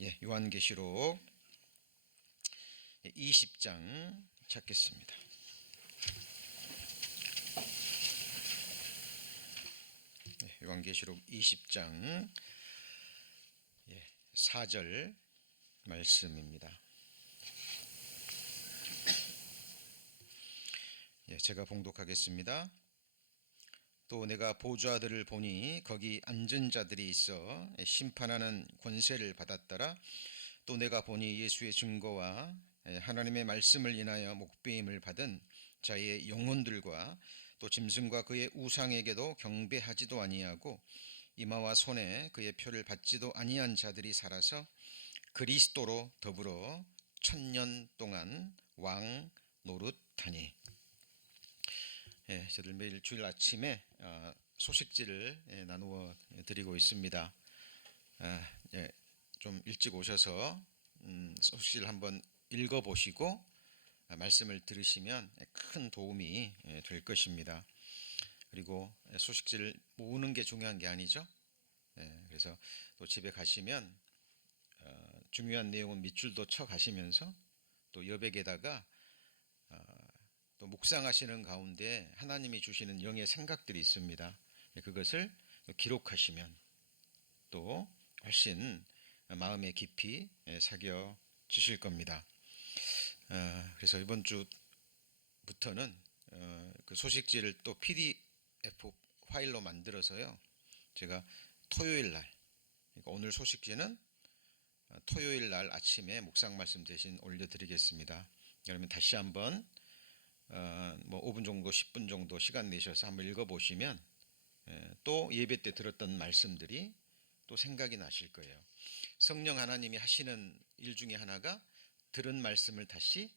요한계시록 20장 찾겠습니다. 요한계시록 20장 4절 말씀입니다. 제가 봉독하겠습니다. 또 내가 보좌들을 보니 거기 앉은 자들이 있어 심판하는 권세를 받았더라. 또 내가 보니 예수의 증거와 하나님의 말씀을 인하여 목배임을 받은 자의 영혼들과 또 짐승과 그의 우상에게도 경배하지도 아니하고 이마와 손에 그의 표를 받지도 아니한 자들이 살아서 그리스도로 더불어 1000년 동안 왕 노릇하니. 저들 매일 주일 아침에 소식지를 나누어 드리고 있습니다. 좀 일찍 오셔서 소식지를 한번 읽어보시고 말씀을 들으시면 큰 도움이 될 것입니다. 그리고 소식지를 모으는 게 중요한 게 아니죠. 그래서 또 집에 가시면 중요한 내용은 밑줄도 쳐 가시면서 또 여백에다가 또 묵상하시는 가운데 하나님이 주시는 영의 생각들이 있습니다. 그것을 기록하시면 또 훨씬 마음에 깊이 새겨지실 겁니다. 그래서 이번 주부터는 그 소식지를 또 PDF 파일로 만들어서요. 제가 토요일 날, 그러니까 오늘 소식지는 토요일 날 아침에 묵상 말씀 대신 올려드리겠습니다. 그러면 다시 한번 5분 정도 10분 정도 시간 내셔서 한번 읽어보시면 또 예배 때 들었던 말씀들이 또 생각이 나실 거예요. 성령 하나님이 하시는 일 중에 하나가 들은 말씀을 다시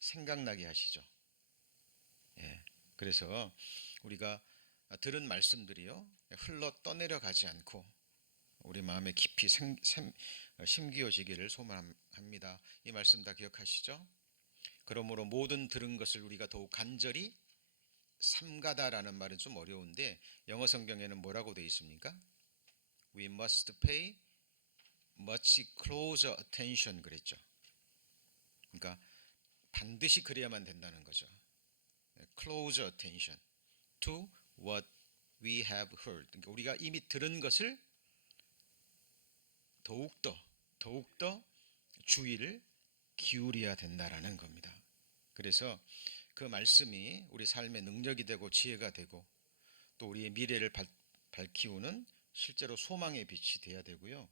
생각나게 하시죠. 그래서 우리가 들은 말씀들이요 흘러 떠내려 가지 않고 우리 마음에 깊이 심기어지기를 소망합니다. 이 말씀 다 기억하시죠? 그러므로 모든 들은 것을 우리가 더욱 간절히 삼가다라는 말은 좀 어려운데 영어 성경에는 뭐라고 되어 있습니까? We must pay much closer attention 그랬죠. 그러니까 반드시 그래야만 된다는 거죠. Closer attention to what we have heard. 그러니까 우리가 이미 들은 것을 더욱더 주의를 기울여야 된다라는 겁니다. 그래서 그 말씀이 우리 삶의 능력이 되고 지혜가 되고 또 우리의 미래를 밝히우는 실제로 소망의 빛이 되어야 되고요.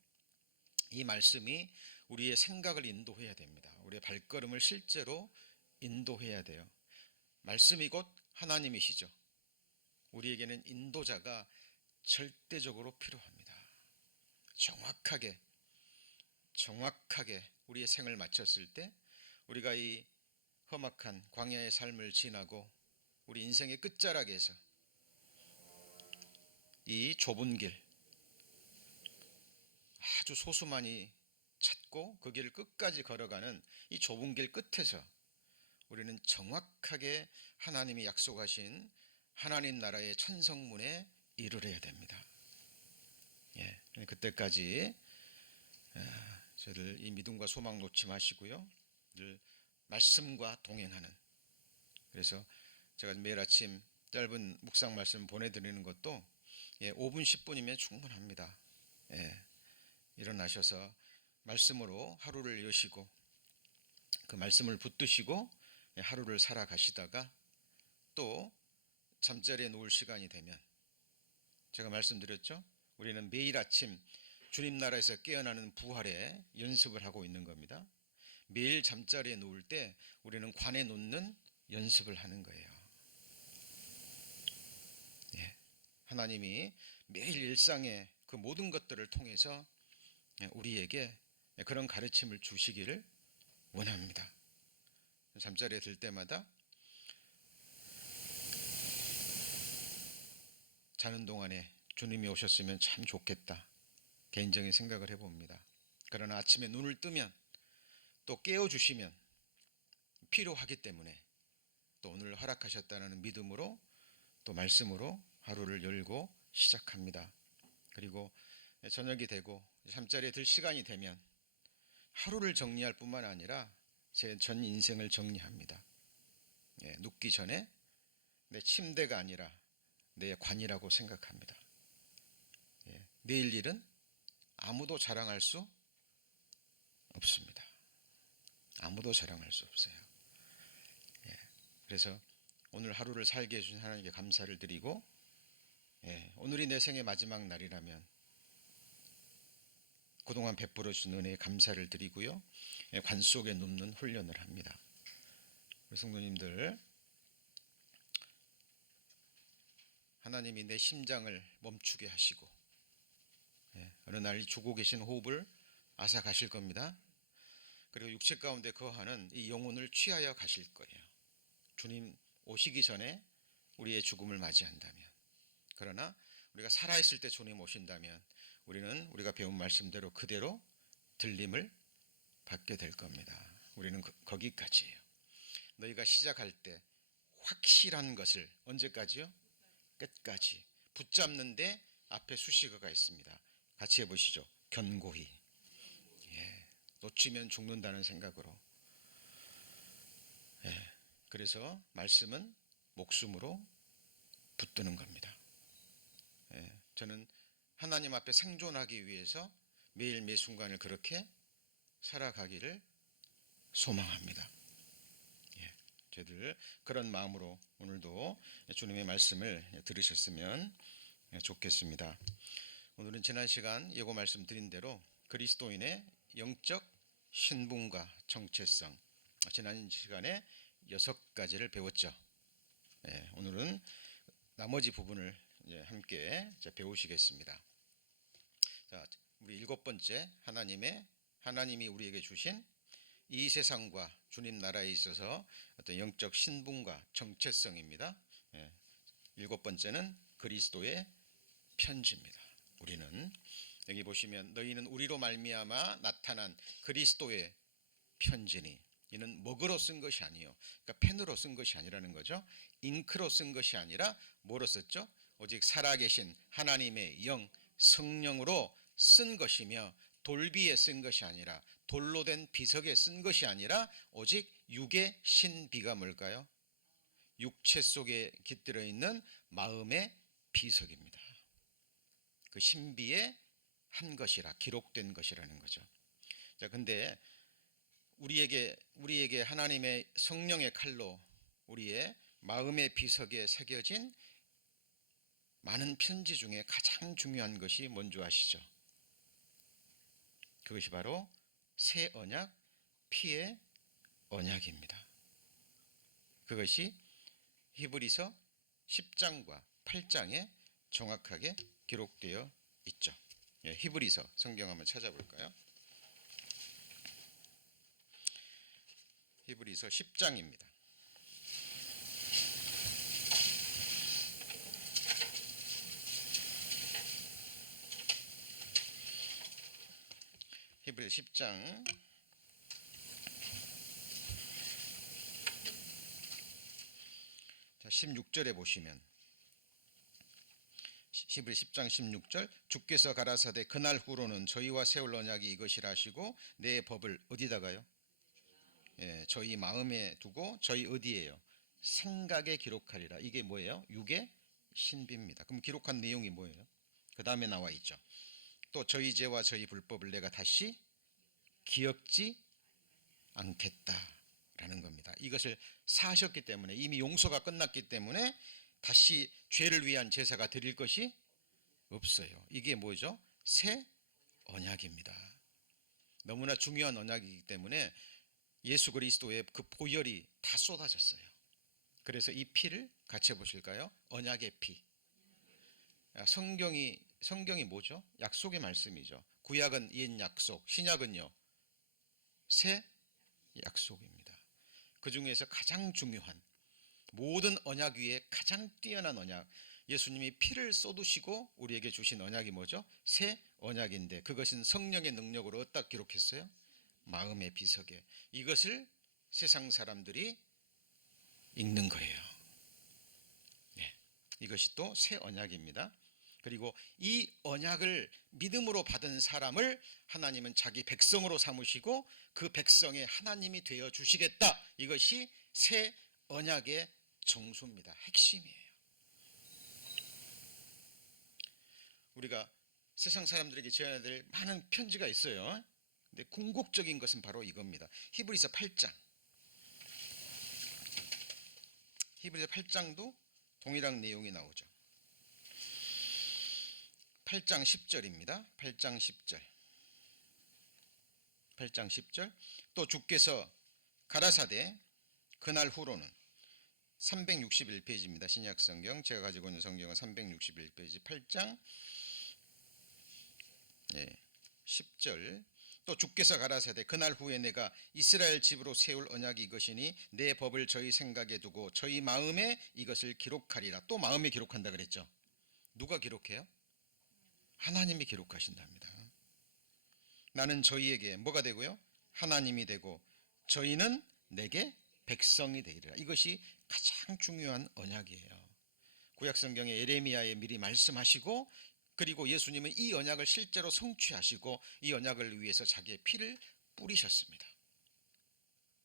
이 말씀이 우리의 생각을 인도해야 됩니다. 우리의 발걸음을 실제로 인도해야 돼요. 말씀이 곧 하나님이시죠. 우리에게는 인도자가 절대적으로 필요합니다. 정확하게 우리의 생을 마쳤을 때 우리가 이 험악한 광야의 삶을 지나고 우리 인생의 끝자락에서 이 좁은 길 아주 소수만이 찾고 그 길을 끝까지 걸어가는 이 좁은 길 끝에서 우리는 정확하게 하나님이 약속하신 하나님 나라의 천성문에 이르러야 됩니다. 그때까지 저들 이 믿음과 소망 놓지 마시고요. 늘 말씀과 동행하는. 그래서 제가 매일 아침 짧은 묵상 말씀 보내드리는 것도 5분 10분이면 충분합니다. 일어나셔서 말씀으로 하루를 여시고 그 말씀을 붙드시고 하루를 살아가시다가 또 잠자리에 누울 시간이 되면 제가 말씀드렸죠. 우리는 매일 아침 주님 나라에서 깨어나는 부활에 연습을 하고 있는 겁니다. 매일 잠자리에 누울 때 우리는 관에 놓는 연습을 하는 거예요. 하나님이 매일 일상의 그 모든 것들을 통해서 우리에게 그런 가르침을 주시기를 원합니다. 잠자리에 들 때마다 자는 동안에 주님이 오셨으면 참 좋겠다. 개인적인 생각을 해봅니다. 그러나 아침에 눈을 뜨면 또 깨워주시면 필요하기 때문에 또 오늘 허락하셨다는 믿음으로 또 말씀으로 하루를 열고 시작합니다. 그리고 저녁이 되고 잠자리에 들 시간이 되면 하루를 정리할 뿐만 아니라 제 전 인생을 정리합니다. 눕기 전에 내 침대가 아니라 내 관이라고 생각합니다. 내일 일은 아무도 자랑할 수 없습니다. 아무도 자랑할 수 없어요. 그래서 오늘 하루를 살게 해주신 하나님께 감사를 드리고, 오늘이 내 생의 마지막 날이라면 그동안 베풀어 주신 은혜에 감사를 드리고요, 관 속에 눕는 훈련을 합니다. 우리 성도님들, 하나님이 내 심장을 멈추게 하시고 어느 날 주고 계신 호흡을 앗아 가실 겁니다. 그리고 육체 가운데 거하는 이 영혼을 취하여 가실 거예요. 주님 오시기 전에 우리의 죽음을 맞이한다면, 그러나 우리가 살아있을 때 주님 오신다면 우리는 우리가 배운 말씀대로 그대로 들림을 받게 될 겁니다. 우리는 거기까지예요. 너희가 시작할 때 확실한 것을 언제까지요? 끝까지 붙잡는데 앞에 수식어가 있습니다. 같이 해보시죠. 견고히. 놓치면 죽는다는 생각으로. 그래서 말씀은 목숨으로 붙드는 겁니다. 저는 하나님 앞에 생존하기 위해서 매일 매 순간을 그렇게 살아가기를 소망합니다. 저희들 그런 마음으로 오늘도 주님의 말씀을 들으셨으면 좋겠습니다. 오늘은 지난 시간 예고 말씀드린 대로 그리스도인의 영적 신분과 정체성, 지난 시간에 6가지를 배웠죠. 오늘은 나머지 부분을 함께 배우시겠습니다. 자, 우리 7번째, 하나님이 우리에게 주신 이 세상과 주님 나라에 있어서 어떤 영적 신분과 정체성입니다. 7번째는 그리스도의 편지입니다. 우리는 여기 보시면 너희는 우리로 말미암아 나타난 그리스도의 편지니, 이는 먹으로 쓴 것이 아니요, 그러니까 펜으로 쓴 것이 아니라는 거죠. 잉크로 쓴 것이 아니라 뭐로 썼죠? 오직 살아계신 하나님의 영 성령으로 쓴 것이며, 돌비에 쓴 것이 아니라, 돌로 된 비석에 쓴 것이 아니라 오직 육의 신비가 뭘까요? 육체 속에 깃들어 있는 마음의 비석입니다. 그 신비에 한 것이라, 기록된 것이라는 거죠. 자, 근데 우리에게 하나님의 성령의 칼로 우리의 마음의 비석에 새겨진 많은 편지 중에 가장 중요한 것이 뭔지 아시죠? 그것이 바로 새 언약, 피의 언약입니다. 그것이 히브리서 10장과 8장에 정확하게 기록되어 있죠. 히브리서 성경 한번 찾아볼까요? 히브리서 10장입니다. 히브리서 10장 16절에 보시면, 히브리 10장 16절, 주께서 가라사대 그날 후로는 저희와 세울 언약이 이것이라 하시고 내 법을 어디다가요? 저희 마음에 두고 저희 어디에요? 생각에 기록하리라. 이게 뭐예요? 육의 신비입니다. 그럼 기록한 내용이 뭐예요? 그 다음에 나와 있죠. 또 저희 죄와 저희 불법을 내가 다시 기억지 않겠다라는 겁니다. 이것을 사하셨기 때문에, 이미 용서가 끝났기 때문에 다시 죄를 위한 제사가 드릴 것이 없어요. 이게 뭐죠? 새 언약입니다. 너무나 중요한 언약이기 때문에 예수 그리스도의 그 보혈이 다 쏟아졌어요. 그래서 이 피를 같이 해보실까요? 언약의 피. 성경이 뭐죠? 약속의 말씀이죠. 구약은 옛 약속, 신약은요 새 약속입니다. 그 중에서 가장 중요한, 모든 언약 위에 가장 뛰어난 언약, 예수님이 피를 쏟으시고 우리에게 주신 언약이 뭐죠? 새 언약인데, 그것은 성령의 능력으로 어디다 기록했어요? 마음의 비석에. 이것을 세상 사람들이 읽는 거예요. 이것이 또 새 언약입니다. 그리고 이 언약을 믿음으로 받은 사람을 하나님은 자기 백성으로 삼으시고 그 백성의 하나님이 되어 주시겠다. 이것이 새 언약의 정수입니다. 핵심이에요. 우리가 세상 사람들에게 전해야 될 많은 편지가 있어요. 근데 궁극적인 것은 바로 이겁니다. 히브리서 8장. 히브리서 8장도 동일한 내용이 나오죠. 8장 10절입니다. 8장 10절. 8장 10절. 또 주께서 가라사대 그날 후로는 361페이지입니다. 신약성경 제가 가지고 있는 성경은 361페이지 8장 10절. 또 주께서 가라사대 그날 후에 내가 이스라엘 집으로 세울 언약이 이것이니 내 법을 저희 생각에 두고 저희 마음에 이것을 기록하리라. 또 마음에 기록한다 그랬죠. 누가 기록해요? 하나님이 기록하신답니다. 나는 저희에게 뭐가 되고요? 하나님이 되고 저희는 내게 백성이 되리라. 이것이 가장 중요한 언약이에요. 구약성경에 예레미야에 미리 말씀하시고 그리고 예수님은 이 언약을 실제로 성취하시고 이 언약을 위해서 자기의 피를 뿌리셨습니다.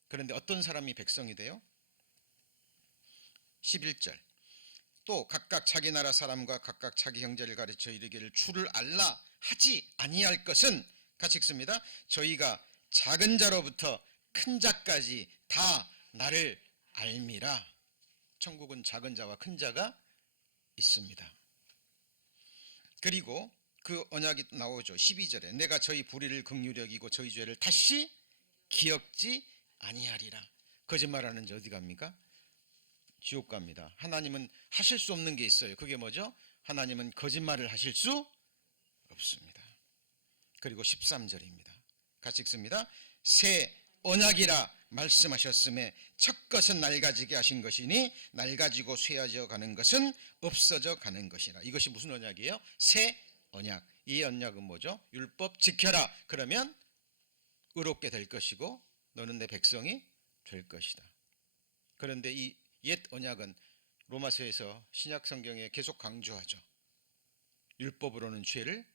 그런데 어떤 사람이 백성이 돼요? 11절. 또 각각 자기 나라 사람과 각각 자기 형제를 가르쳐 이르기를 주를 알라 하지 아니할 것은 같이 읽습니다. 저희가 작은 자로부터 큰 자까지 다 나를 알미라. 천국은 작은 자와 큰 자가 있습니다. 그리고 그 언약이 나오죠. 12절에 내가 저희 불의를 긍휼히 여기고 저희 죄를 다시 기억지 아니하리라. 거짓말하는 자 어디 갑니까? 지옥 갑니다. 하나님은 하실 수 없는 게 있어요. 그게 뭐죠? 하나님은 거짓말을 하실 수 없습니다. 그리고 13절입니다. 같이 읽습니다. 새 언약이라 말씀하셨음에 첫 것은 낡아지게 하신 것이니 낡아지고 쇠해져 가는 것은 없어져 가는 것이라. 이것이 무슨 언약이에요? 새 언약. 이 언약은 뭐죠? 율법 지켜라. 그러면 의롭게 될 것이고 너는 내 백성이 될 것이다. 그런데 이 옛 언약은 로마서에서 신약 성경에 계속 강조하죠. 율법으로는 죄를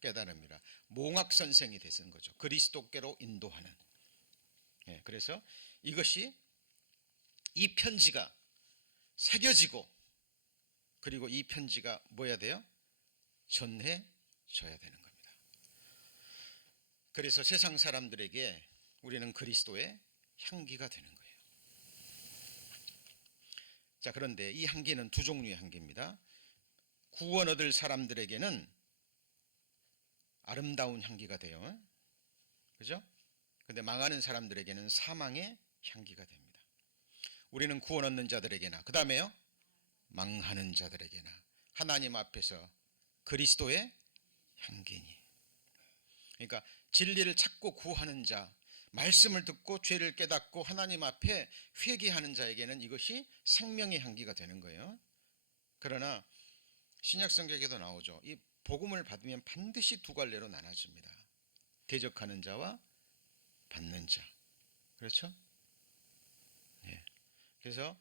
깨달음이라. 몽학 선생이 되는 거죠. 그리스도께로 인도하는. 그래서 이것이 이 편지가 새겨지고 그리고 이 편지가 뭐야 돼요? 전해져야 되는 겁니다. 그래서 세상 사람들에게 우리는 그리스도의 향기가 되는 거예요. 자, 그런데 이 향기는 두 종류의 향기입니다. 구원 얻을 사람들에게는 아름다운 향기가 돼요. 그죠? 근데 망하는 사람들에게는 사망의 향기가 됩니다. 우리는 구원 얻는 자들에게나 그 다음에요 망하는 자들에게나 하나님 앞에서 그리스도의 향기니. 그러니까 진리를 찾고 구하는 자, 말씀을 듣고 죄를 깨닫고 하나님 앞에 회개하는 자에게는 이것이 생명의 향기가 되는 거예요. 그러나 신약 성경에도 나오죠. 이 복음을 받으면 반드시 두 갈래로 나눠집니다. 대적하는 자와 받는 자. 그렇죠? 예. 그래서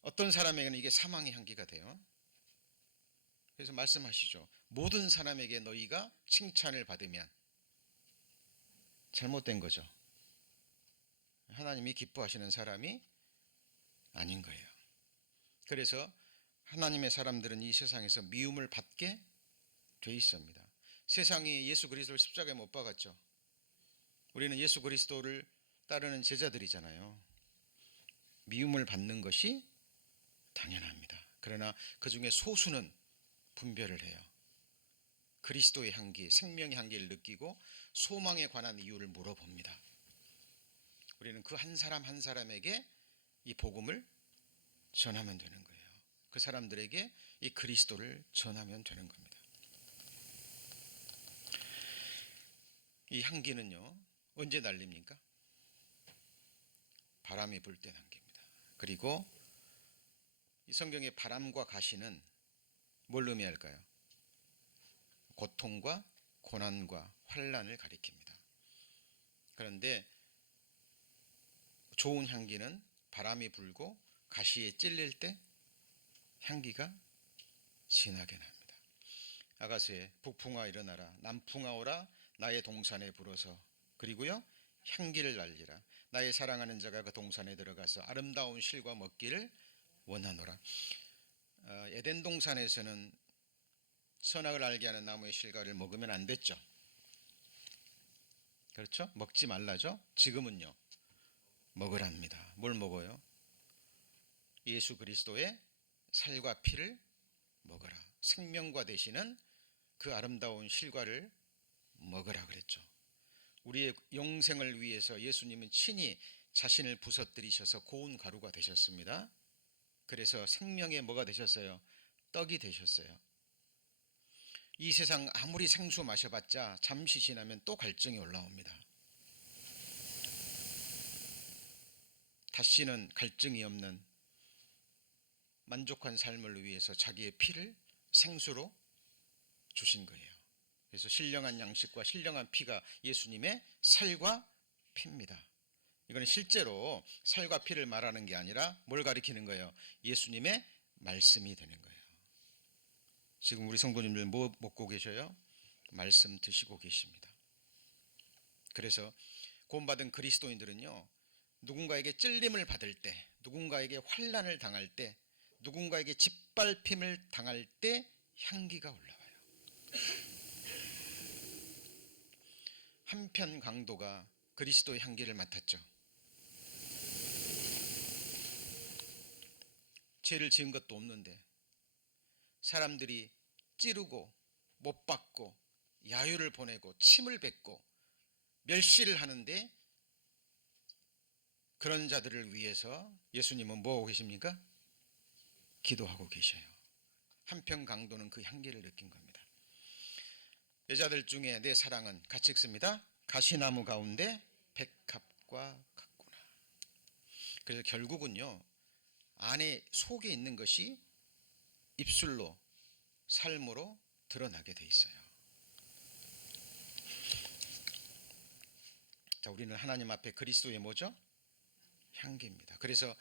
어떤 사람에게는 이게 사망의 향기가 돼요. 그래서 말씀하시죠. 모든 사람에게 너희가 칭찬을 받으면 잘못된 거죠. 하나님이 기뻐하시는 사람이 아닌 거예요. 그래서 하나님의 사람들은 이 세상에서 미움을 받게 돼 있습니다. 세상이 예수 그리스도를 십자가에 못 박았죠. 우리는 예수 그리스도를 따르는 제자들이잖아요. 미움을 받는 것이 당연합니다. 그러나 그 중에 소수는 분별을 해요. 그리스도의 향기, 생명의 향기를 느끼고 소망에 관한 이유를 물어봅니다. 우리는 그 한 사람 한 사람에게 이 복음을 전하면 되는 거예요. 그 사람들에게 이 그리스도를 전하면 되는 겁니다. 이 향기는요 언제 날립니까? 바람이 불 때 날립니다. 그리고 이 성경의 바람과 가시는 뭘 의미할까요? 고통과 고난과 환난을 가리킵니다. 그런데 좋은 향기는 바람이 불고 가시에 찔릴 때 향기가 진하게 납니다. 아가새 북풍아 일어나라, 남풍아 오라, 나의 동산에 불어서. 그리고요, 향기를 날리라. 나의 사랑하는 자가 그 동산에 들어가서 아름다운 실과 먹기를 원하노라. 에덴 동산에서는 선악을 알게 하는 나무의 실과를 먹으면 안 됐죠. 그렇죠? 먹지 말라죠. 지금은요, 먹으랍니다. 뭘 먹어요? 예수 그리스도의 살과 피를 먹어라. 생명과 되시는 그 아름다운 실과를 먹으라 그랬죠. 우리의 영생을 위해서 예수님은 친히 자신을 부서뜨리셔서 고운 가루가 되셨습니다. 그래서 생명의 뭐가 되셨어요? 떡이 되셨어요. 이 세상 아무리 생수 마셔봤자 잠시 지나면 또 갈증이 올라옵니다. 다시는 갈증이 없는 만족한 삶을 위해서 자기의 피를 생수로 주신 거예요. 그래서 신령한 양식과 신령한 피가 예수님의 살과 피입니다. 이거는 실제로 살과 피를 말하는 게 아니라 뭘 가리키는 거예요? 예수님의 말씀이 되는 거예요. 지금 우리 성도님들 뭐 먹고 계셔요? 말씀 드시고 계십니다. 그래서 구원받은 그리스도인들은요, 누군가에게 찔림을 받을 때, 누군가에게 환난을 당할 때, 누군가에게 짓밟힘을 당할 때 향기가 올라와요. 한편 강도가 그리스도의 향기를 맡았죠. 죄를 지은 것도 없는데 사람들이 찌르고 못 박고 야유를 보내고 침을 뱉고 멸시를 하는데, 그런 자들을 위해서 예수님은 뭐하고 계십니까? 기도하고 계셔요. 한편 강도는 그 향기를 느낀 겁니다. 여자들 중에 내 사랑은 같이 읽습니다. 가시나무 가운데 백합과 같구나. 그래서 결국은요, 안에 속에 있는 것이 입술로, 삶으로 드러나게 돼 있어요. 자, 우리는 하나님 앞에 그리스도의 뭐죠? 향기입니다. 그래서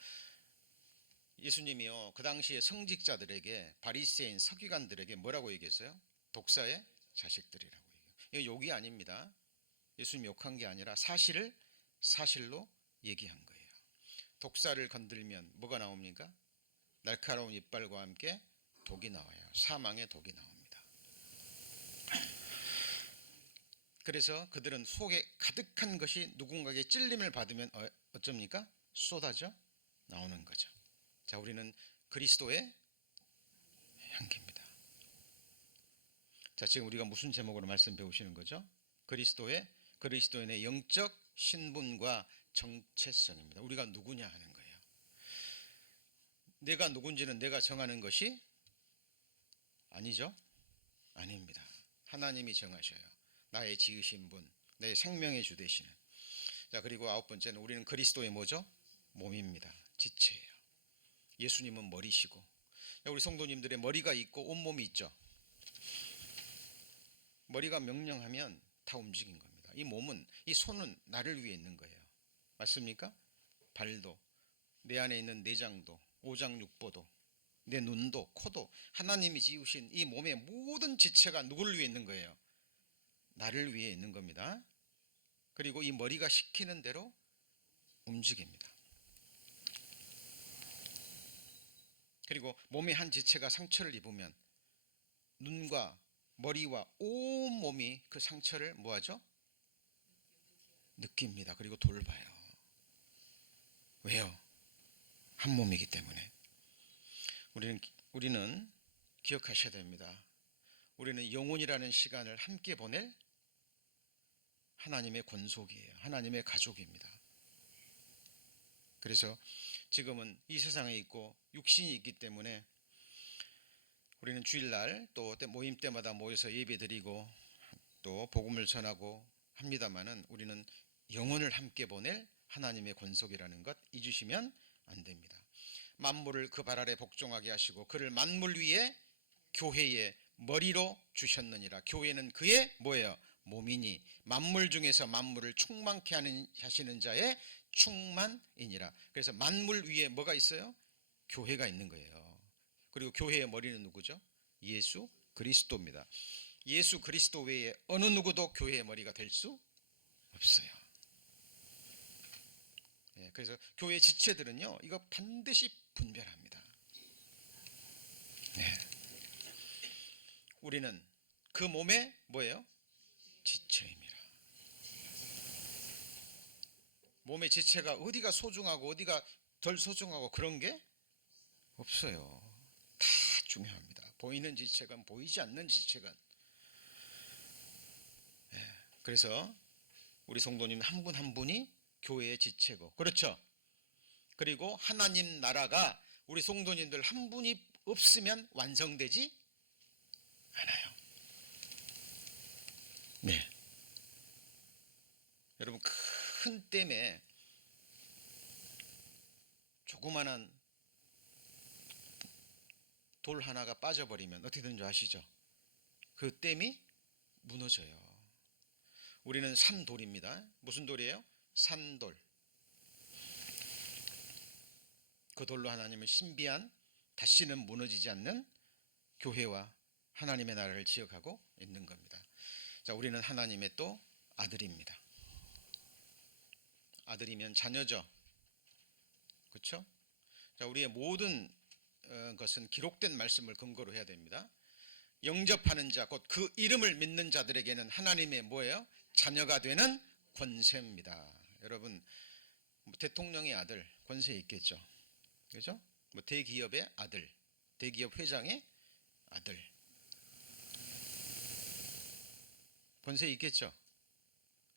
예수님이요, 그 당시에 성직자들에게, 바리새인 서기관들에게 뭐라고 얘기했어요? 독사의 자식들이라고 얘기해요. 이거 욕이 아닙니다. 예수님 욕한 게 아니라 사실을 사실로 얘기한 거예요. 독사를 건들면 뭐가 나옵니까? 날카로운 이빨과 함께 독이 나와요. 사망의 독이 나옵니다. 그래서 그들은 속에 가득한 것이 누군가에게 찔림을 받으면 어쩝니까? 쏟아져 나오는 거죠. 자, 우리는 그리스도의 향기입니다. 자, 지금 우리가 무슨 제목으로 말씀 배우시는 거죠? 그리스도인의 영적 신분과 정체성입니다. 우리가 누구냐 하는 거예요. 내가 누군지는 내가 정하는 것이 아니죠? 아닙니다. 하나님이 정하셔요. 나의 지으신 분, 내 생명의 주 되시는. 자, 그리고 아홉 번째는 우리는 그리스도의 뭐죠? 몸입니다. 지체예요. 예수님은 머리시고, 우리 성도님들의 머리가 있고 온몸이 있죠. 머리가 명령하면 다 움직인 겁니다. 이 몸은, 이 손은 나를 위해 있는 거예요. 맞습니까? 발도, 내 안에 있는 내장도, 오장육부도, 내 눈도, 코도, 하나님이 지으신 이 몸의 모든 지체가 누구를 위해 있는 거예요? 나를 위해 있는 겁니다. 그리고 이 머리가 시키는 대로 움직입니다. 그리고 몸의 한 지체가 상처를 입으면 눈과 머리와 온 몸이 그 상처를 뭐하죠? 느낍니다. 그리고 돌봐요. 왜요? 한 몸이기 때문에. 우리는 기억하셔야 됩니다. 우리는 영혼이라는 시간을 함께 보낼 하나님의 권속이에요. 하나님의 가족입니다. 그래서 지금은 이 세상에 있고 육신이 있기 때문에 우리는 주일날 또 모임 때마다 모여서 예배드리고 또 복음을 전하고 합니다마는 우리는 영혼을 함께 보낼 하나님의 권속이라는 것 잊으시면 안 됩니다. 만물을 그 발 아래 복종하게 하시고 그를 만물 위에 교회의 머리로 주셨느니라. 교회는 그의 뭐예요? 몸이니 만물 중에서 만물을 충만케 하시는 자의 충만이니라. 그래서 만물 위에 뭐가 있어요? 교회가 있는 거예요. 그리고 교회의 머리는 누구죠? 예수 그리스도입니다. 예수 그리스도 외에 어느 누구도 교회의 머리가 될 수 없어요. 그래서 교회 지체들은요, 이거 반드시 분별합니다. 우리는 그 몸의 뭐예요? 지체입니다. 몸의 지체가 어디가 소중하고 어디가 덜 소중하고 그런 게 없어요. 다 중요합니다. 보이는 지체건 보이지 않는 지체건. 그래서 우리 성도님 한 분 한 분이 교회의 지체고, 그렇죠? 그리고 하나님 나라가 우리 성도님들 한 분이 없으면 완성되지 않아요. 네. 여러분, 큰 댐에 조그만한 돌 하나가 빠져버리면 어떻게 되는 줄 아시죠? 그 댐이 무너져요. 우리는 산돌입니다. 무슨 돌이에요? 산돌. 그 돌로 하나님은 신비한, 다시는 무너지지 않는 교회와 하나님의 나라를 지어가고 있는 겁니다. 자, 우리는 하나님의 또 아들입니다. 아들이면 자녀죠. 그렇죠? 자, 우리의 모든 것은 기록된 말씀을 근거로 해야 됩니다. 영접하는 자, 곧 그 이름을 믿는 자들에게는 하나님의 뭐예요? 자녀가 되는 권세입니다. 여러분, 대통령의 아들 권세 있겠죠. 그렇죠? 대기업의 아들, 대기업 회장의 아들 권세 있겠죠.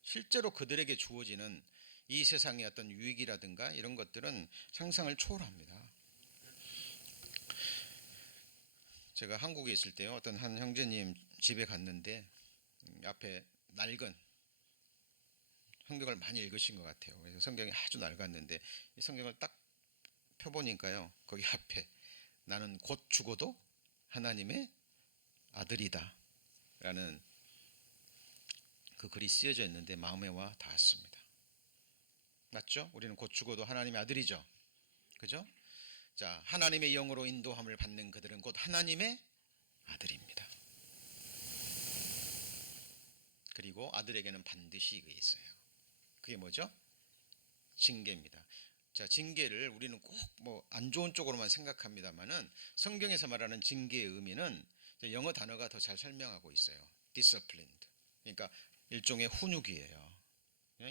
실제로 그들에게 주어지는 이 세상의 어떤 유익이라든가 이런 것들은 상상을 초월합니다. 제가 한국에 있을 때요, 어떤 한 형제님 집에 갔는데 앞에 낡은 성경을 많이 읽으신 것 같아요. 그래서 성경이 아주 낡았는데 이 성경을 딱 펴보니까요, 거기 앞에 나는 곧 죽어도 하나님의 아들이다 라는 그 글이 쓰여져 있는데 마음에 와 닿았습니다. 맞죠? 우리는 곧 죽어도 하나님의 아들이죠. 그죠? 자, 하나님의 영으로 인도함을 받는 그들은 곧 하나님의 아들입니다. 그리고 아들에게는 반드시 이게 있어요. 그게 뭐죠? 징계입니다. 자, 징계를 우리는 꼭 뭐 안 좋은 쪽으로만 생각합니다만은 성경에서 말하는 징계의 의미는 영어 단어가 더 잘 설명하고 있어요. disciplined. 그러니까 일종의 훈육이에요.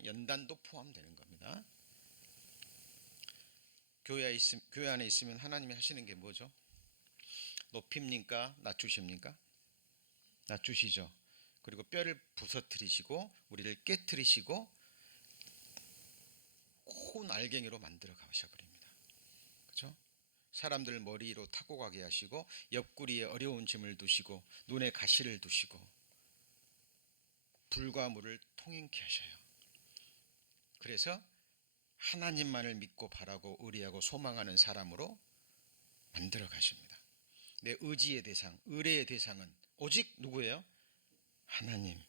연단도 포함되는 겁니다. 교회 안에 있으면 하나님이 하시는 게 뭐죠? 높입니까? 낮추십니까? 낮추시죠. 그리고 뼈를 부서뜨리시고 우리를 깨뜨리시고 코 알갱이로 만들어 가셔버립니다. 그렇죠? 사람들 머리로 타고 가게 하시고 옆구리에 어려운 짐을 두시고 눈에 가시를 두시고 불과 물을 통행케 하셔요. 그래서 하나님만을 믿고 바라고 의리하고 소망하는 사람으로 만들어 가십니다. 내 의지의 대상, 의뢰의 대상은 오직 누구예요? 하나님.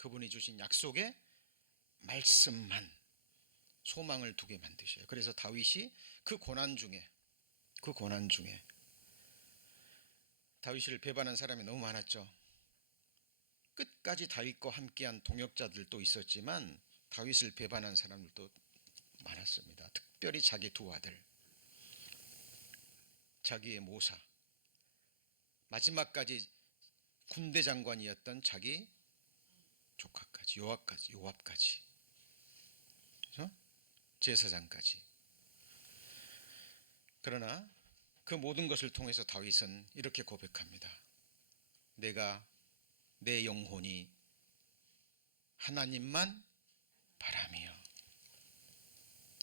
그분이 주신 약속의 말씀만 소망을 두게 만드셔요. 그래서 다윗이 그 고난 중에 다윗을 배반한 사람이 너무 많았죠. 끝까지 다윗과 함께한 동역자들도 있었지만 다윗을 배반한 사람들도 많았습니다. 특별히 자기 두 아들, 자기의 모사, 마지막까지 군대 장관이었던 자기 조카까지, 요압까지, 그렇죠? 제사장까지. 그러나 그 모든 것을 통해서 다윗은 이렇게 고백합니다. 내가 내 영혼이 하나님만 바라며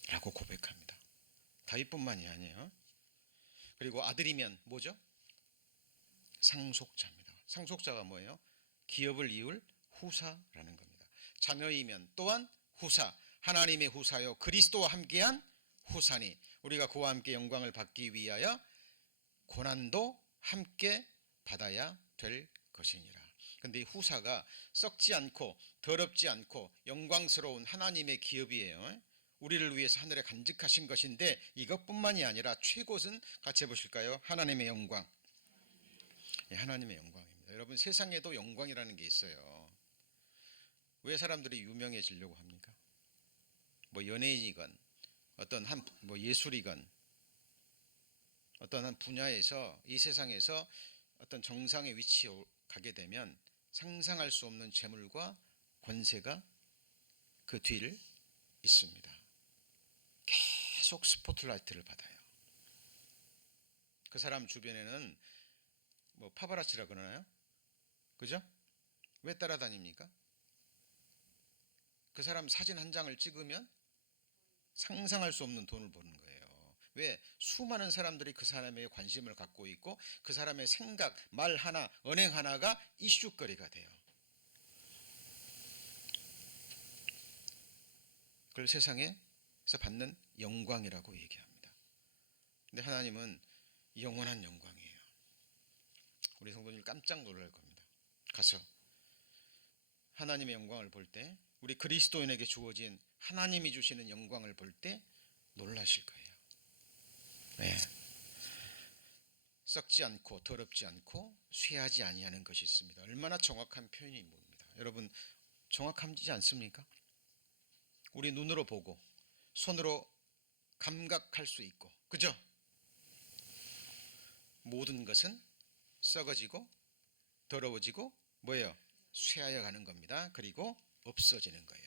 라고 고백합니다. 다윗뿐만이 아니에요. 그리고 아들이면 뭐죠? 상속자입니다. 상속자가 뭐예요? 기업을 이을 후사라는 겁니다. 자녀이면 또한 후사, 하나님의 후사요 그리스도와 함께한 후사니 우리가 그와 함께 영광을 받기 위하여 고난도 함께 받아야 될 것이니라. 근데 이 후사가 썩지 않고 더럽지 않고 영광스러운 하나님의 기업이에요. 우리를 위해서 하늘에 간직하신 것인데 이것뿐만이 아니라 최고는 같이 해보실까요? 하나님의 영광. 하나님의 영광입니다. 여러분, 세상에도 영광이라는 게 있어요. 왜 사람들이 유명해지려고 합니까? 뭐 연예인이건 어떤 한 뭐 예술이건 어떤 한 분야에서 이 세상에서 어떤 정상의 위치에 가게 되면 상상할 수 없는 재물과 권세가 그 뒤를 잇습니다. 계속 스포트라이트를 받아요. 그 사람 주변에는 뭐 파파라치라 그러나요? 그죠? 왜 따라다닙니까? 그 사람 사진 한 장을 찍으면 상상할 수 없는 돈을 버는 거예요. 왜? 수많은 사람들이 그 사람에게 관심을 갖고 있고 그 사람의 생각, 말 하나, 언행 하나가 이슈거리가 돼요. 그걸 세상에서 받는 영광이라고 얘기합니다. 근데 하나님은 영원한 영광이에요. 우리 성도님 깜짝 놀랄 겁니다. 가서 하나님의 영광을 볼 때, 우리 그리스도인에게 주어진 하나님이 주시는 영광을 볼 때 놀라실 거예요. 네. 썩지 않고 더럽지 않고 쇠하지 아니하는 것이 있습니다. 얼마나 정확한 표현이 뭡니다. 여러분, 정확하지 않습니까? 우리 눈으로 보고 손으로 감각할 수 있고, 그죠? 모든 것은 썩어지고 더러워지고 뭐예요? 쇠하여 가는 겁니다. 그리고 없어지는 거예요.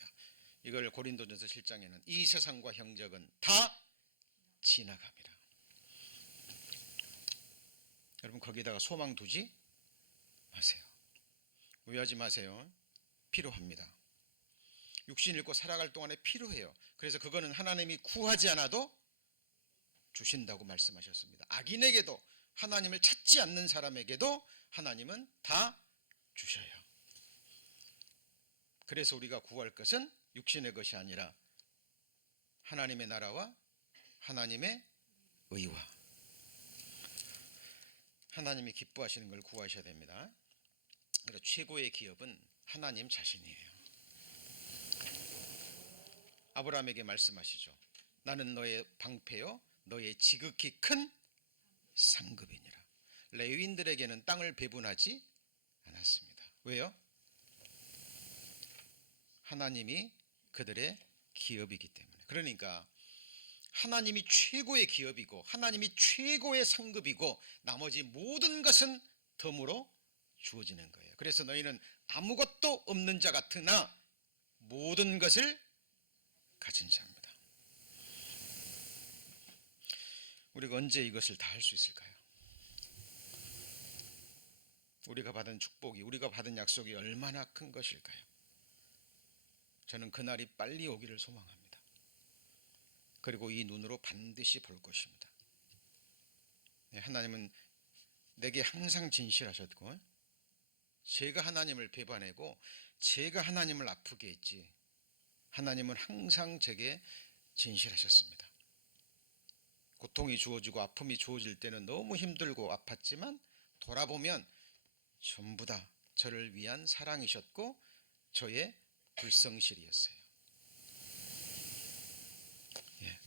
이걸 고린도전서 7장에는 이 세상과 형적은 다 지나갑니다. 여러분, 거기다가 소망 두지 마세요. 오해하지 마세요. 필요합니다. 육신 잃고 살아갈 동안에 필요해요. 그래서 그거는 하나님이 구하지 않아도 주신다고 말씀하셨습니다. 악인에게도, 하나님을 찾지 않는 사람에게도 하나님은 다 주셔요. 그래서 우리가 구할 것은 육신의 것이 아니라 하나님의 나라와 하나님의 의와 하나님이 기뻐하시는 걸 구하셔야 됩니다. 그래서 최고의 기업은 하나님 자신이에요. 아브라함에게 말씀하시죠. 나는 너의 방패요 너의 지극히 큰 상급이니라. 레위인들에게는 땅을 배분하지 않았습니다. 왜요? 하나님이 그들의 기업이기 때문에. 그러니까 하나님이 최고의 기업이고 하나님이 최고의 상급이고 나머지 모든 것은 덤으로 주어지는 거예요. 그래서 너희는 아무것도 없는 자 같으나 모든 것을 가진 자입니다. 우리가 언제 이것을 다 할 수 있을까요? 우리가 받은 축복이, 우리가 받은 약속이 얼마나 큰 것일까요? 저는 그날이 빨리 오기를 소망합니다. 그리고 이 눈으로 반드시 볼 것입니다. 하나님은 내게 항상 진실하셨고 제가 하나님을 배반하고 제가 하나님을 아프게 했지 하나님은 항상 제게 진실하셨습니다. 고통이 주어지고 아픔이 주어질 때는 너무 힘들고 아팠지만 돌아보면 전부 다 저를 위한 사랑이셨고 저의 불성실이었어요. 예.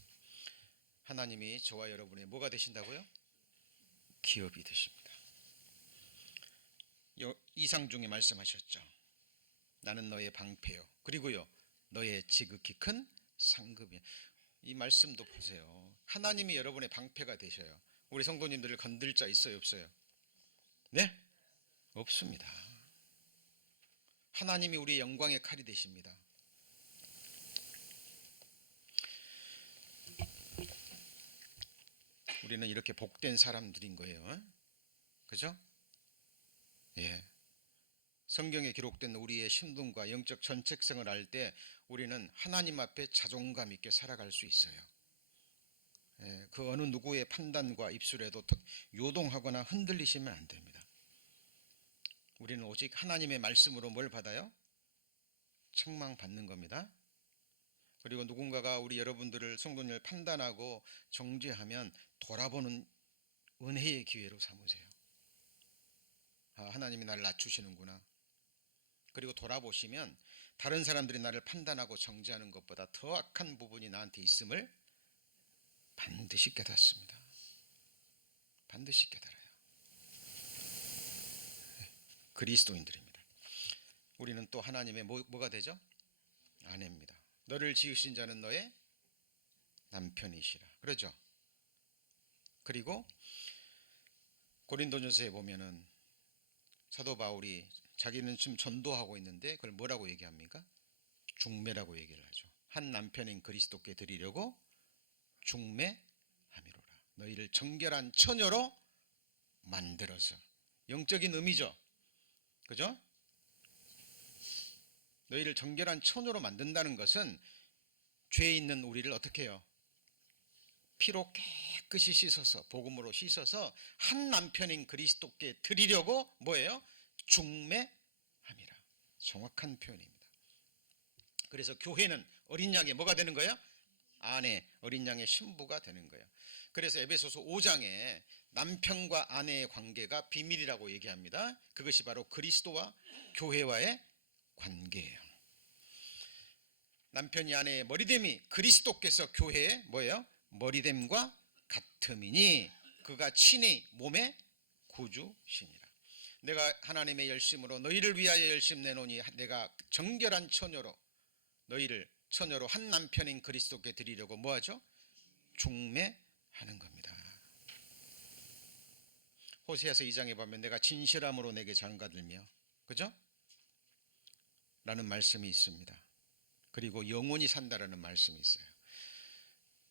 하나님이 저와 여러분의 뭐가 되신다고요? 기업이 되십니다. 이상 중에 말씀하셨죠. 나는 너의 방패요. 그리고요, 너의 지극히 큰 상급이야. 이 말씀도 보세요. 하나님이 여러분의 방패가 되셔요. 우리 성도님들을 건들 자 있어요, 없어요? 네? 없습니다. 하나님이 우리의 영광의 칼이 되십니다. 우리는 이렇게 복된 사람들인 거예요. 그죠? 예. 성경에 기록된 우리의 신분과 영적 전책성을 알 때 우리는 하나님 앞에 자존감 있게 살아갈 수 있어요. 예, 그 어느 누구의 판단과 입술에도 요동하거나 흔들리시면 안 됩니다. 우리는 오직 하나님의 말씀으로 뭘 받아요? 책망받는 겁니다. 그리고 누군가가 우리 여러분들을 성도님을 판단하고 정죄하면 돌아보는 은혜의 기회로 삼으세요. 아, 하나님이 나를 낮추시는구나. 그리고 돌아보시면 다른 사람들이 나를 판단하고 정죄하는 것보다 더 악한 부분이 나한테 있음을 반드시 깨닫습니다. 반드시 깨달아요. 그리스도인들입니다. 우리는 또 하나님의 뭐가 되죠? 아내입니다. 너를 지으신 자는 너의 남편이시라. 그러죠? 그리고 고린도전서에 보면은 사도 바울이 자기는 지금 전도하고 있는데 그걸 뭐라고 얘기합니까? 중매라고 얘기를 하죠. 한 남편인 그리스도께 드리려고 중매함이로라. 너희를 정결한 처녀로 만들어서. 영적인 의미죠. 그죠? 너희를 정결한 처녀로 만든다는 것은 죄 있는 우리를 어떻게 해요? 피로 깨끗이 씻어서, 복음으로 씻어서 한 남편인 그리스도께 드리려고 뭐예요? 중매함이라. 정확한 표현입니다. 그래서 교회는 어린 양의 뭐가 되는 거예요? 아내, 어린 양의 신부가 되는 거예요. 그래서 에베소서 5장에 남편과 아내의 관계가 비밀이라고 얘기합니다. 그것이 바로 그리스도와 교회와의 관계예요. 남편이 아내의 머리됨이 그리스도께서 교회의 뭐예요? 머리됨과 같음이니 그가 친히 몸의 구주시니라. 내가 하나님의 열심으로 너희를 위하여 열심 내노니 내가 정결한 처녀로 너희를 처녀로 한 남편인 그리스도께 드리려고 뭐하죠? 중매하는 겁니다. 호세아서 2장에 보면 내가 진실함으로 내게 장가들며, 그죠? 라는 말씀이 있습니다. 그리고 영원히 산다라는 말씀이 있어요.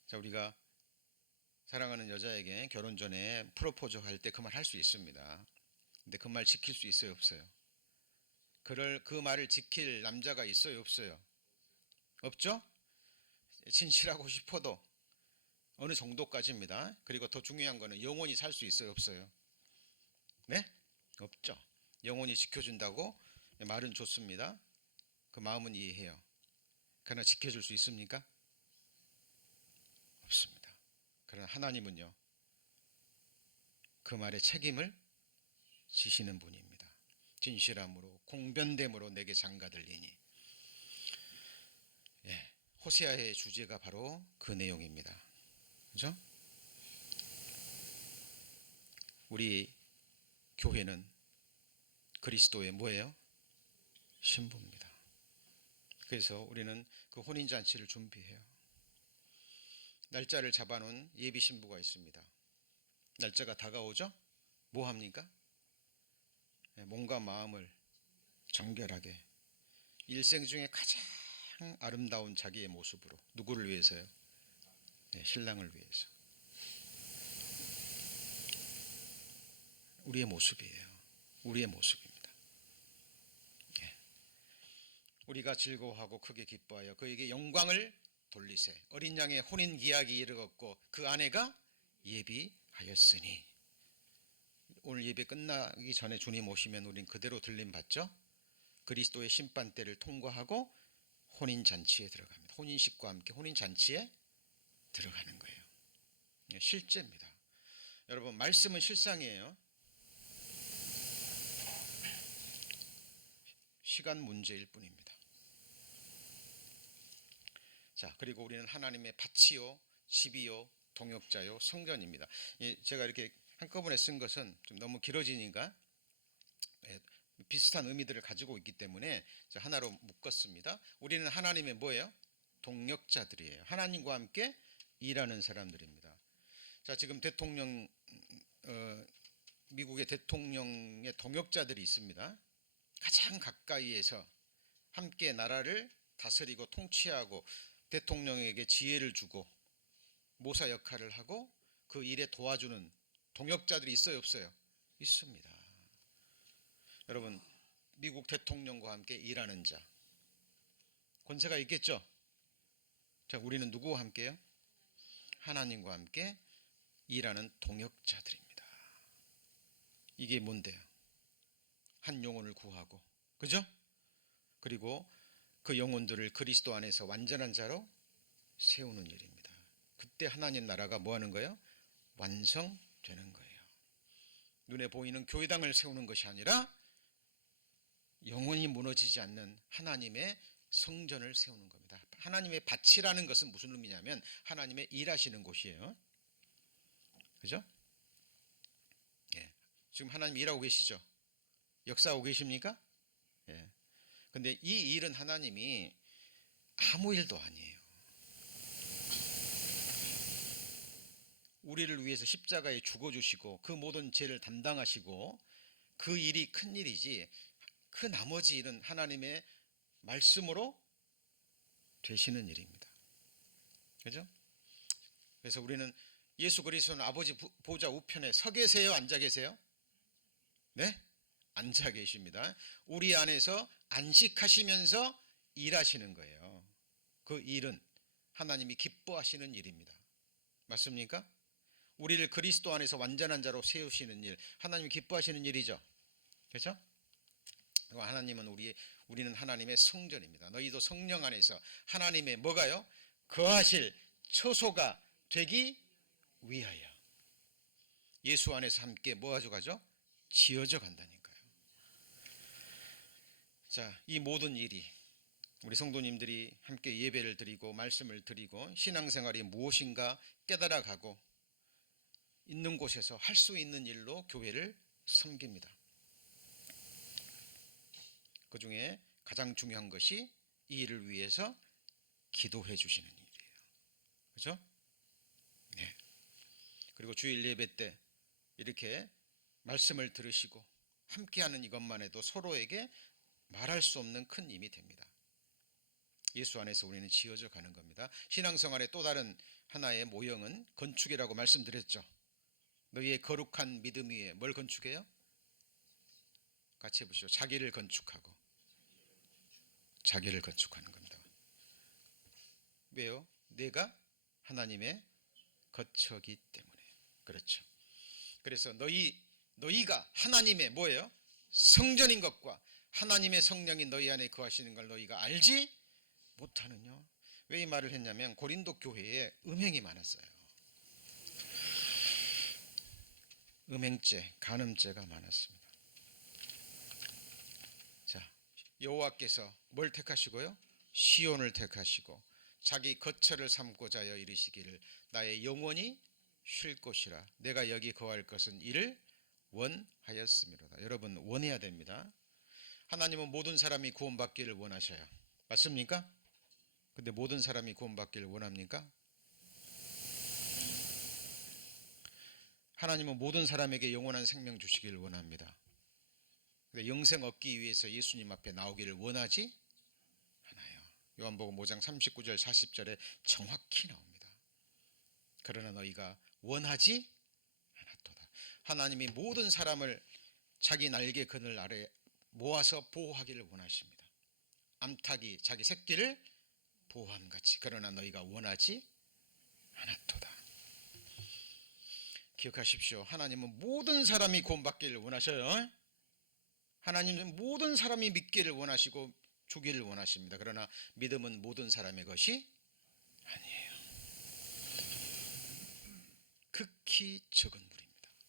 자, 우리가 사랑하는 여자에게 결혼 전에 프로포즈 할 때 그 말 할 수 있습니다. 근데 그 말 지킬 수 있어요, 없어요? 그 말을 지킬 남자가 있어요, 없어요? 없죠? 진실하고 싶어도 어느 정도까지입니다. 그리고 더 중요한 거는 영원히 살 수 있어요, 없어요? 네? 없죠. 영원히 지켜준다고 말은 좋습니다. 그 마음은 이해해요. 그러나 지켜줄 수 있습니까? 없습니다. 그러나 하나님은요, 그 말의 책임을 지시는 분입니다. 진실함으로 공변됨으로 내게 장가들리니. 예, 호세아의 주제가 바로 그 내용입니다. 그죠? 우리 교회는 그리스도의 뭐예요? 신부입니다. 그래서 우리는 그 혼인잔치를 준비해요. 날짜를 잡아놓은 예비 신부가 있습니다. 날짜가 다가오죠? 뭐 합니까? 몸과 마음을 정결하게 일생 중에 가장 아름다운 자기의 모습으로. 누구를 위해서요? 신랑을 위해서. 우리의 모습이에요. 우리의 모습입니다. 우리가 즐거워하고 크게 기뻐하여 그에게 영광을 돌리세. 어린 양의 혼인 기약이 이르렀고 그 아내가 예비하였으니. 오늘 예배 끝나기 전에 주님 오시면 우린 그대로 들림 받죠. 그리스도의 심판대를 통과하고 혼인잔치에 들어갑니다. 혼인식과 함께 혼인잔치에 들어가는 거예요. 실제입니다. 여러분, 말씀은 실상이에요. 시간 문제일 뿐입니다. 자, 그리고 우리는 하나님의 밭이요, 집이요, 동역자요, 성전입니다. 제가 이렇게 한꺼번에 쓴 것은 좀 너무 길어지니까 비슷한 의미들을 가지고 있기 때문에 하나로 묶었습니다. 우리는 하나님의 뭐예요? 동역자들이에요. 하나님과 함께 일하는 사람들입니다. 자, 지금 미국의 대통령의 동역자들이 있습니다. 가장 가까이에서 함께 나라를 다스리고 통치하고 대통령에게 지혜를 주고 모사 역할을 하고 그 일에 도와주는 동역자들이 있어요, 없어요? 있습니다. 여러분, 미국 대통령과 함께 일하는 자, 권세가 있겠죠? 자, 우리는 누구와 함께요? 하나님과 함께 일하는 동역자들입니다. 이게 뭔데요? 한 영혼을 구하고, 그죠? 그리고 그 영혼들을 그리스도 안에서 완전한 자로 세우는 일입니다. 그때 하나님 나라가 뭐 하는 거예요? 완성되는 거예요. 눈에 보이는 교회당을 세우는 것이 아니라 영원히 무너지지 않는 하나님의 성전을 세우는 겁니다. 하나님의 밭이라는 것은 무슨 의미냐면 하나님의 일하시는 곳이에요. 그죠? 예. 지금 하나님 일하고 계시죠? 역사하고 계십니까? 예. 근데 이 일은 하나님이 아무 일도 아니에요. 우리를 위해서 십자가에 죽어주시고 그 모든 죄를 담당하시고 그 일이 큰 일이지, 그 나머지 일은 하나님의 말씀으로 되시는 일입니다. 그죠? 그래서 우리는 예수 그리스도는 아버지 보좌 우편에 서 계세요, 앉아 계세요? 네? 앉아 계십니다. 우리 안에서 안식하시면서 일하시는 거예요. 그 일은 하나님이 기뻐하시는 일입니다. 맞습니까? 우리를 그리스도 안에서 완전한 자로 세우시는 일, 하나님이 기뻐하시는 일이죠. 그렇죠? 하나님은 우리는 하나님의 성전입니다. 너희도 성령 안에서 하나님의 뭐가요? 거하실 처소가 되기 위하여. 예수 안에서 함께 뭐 가져가죠? 지어져 간다니까요. 자, 이 모든 일이 우리 성도님들이 함께 예배를 드리고 말씀을 드리고 신앙생활이 무엇인가 깨달아가고 있는 곳에서 할 수 있는 일로 교회를 섬깁니다. 그 중에 가장 중요한 것이 이 일을 위해서 기도해 주시는 일이에요. 그렇죠? 네. 그리고 주일 예배 때 이렇게 말씀을 들으시고 함께하는 이것만 해도 서로에게 말할 수 없는 큰 힘이 됩니다. 예수 안에서 우리는 지어져 가는 겁니다. 신앙생활의 또 다른 하나의 모형은 건축이라고 말씀드렸죠. 너희의 거룩한 믿음 위에 뭘 건축해요? 같이 해보시죠. 자기를 건축하고 자기를 건축하는 겁니다. 왜요? 내가 하나님의 거처기 때문에. 그렇죠. 그래서 너희가 하나님의 뭐예요? 성전인 것과 하나님의 성령이 너희 안에 거하시는 걸 너희가 알지 못하느냐. 왜 이 말을 했냐면 고린도 교회에 음행이 많았어요. 음행죄, 간음죄가 많았습니다. 자, 여호와께서 뭘 택하시고요? 시온을 택하시고 자기 거처를 삼고자 하여 이르시기를 나의 영혼이 쉴 곳이라 내가 여기 거할 것은 이를 원하였음이로다. 여러분, 원해야 됩니다. 하나님은 모든 사람이 구원받기를 원하셔요. 맞습니까? 근데 모든 사람이 구원받기를 원합니까? 하나님은 모든 사람에게 영원한 생명 주시기를 원합니다. 근데 영생 얻기 위해서 예수님 앞에 나오기를 원하지 않아요. 요한복음 5장 39절 40절에 정확히 나옵니다. 그러나 너희가 원하지 않았도다. 하나님이 모든 사람을 자기 날개 그늘 아래 모아서 보호하기를 원하십니다. 암탉이 자기 새끼를 보호함같이. 그러나 너희가 원하지 않았도다. 기억하십시오. 하나님은 모든 사람이 구원받기를 원하셔요. 하나님은 모든 사람이 믿기를 원하시고 주기를 원하십니다. 그러나 믿음은 모든 사람의 것이 아니에요. 극히 적은 무리입니다.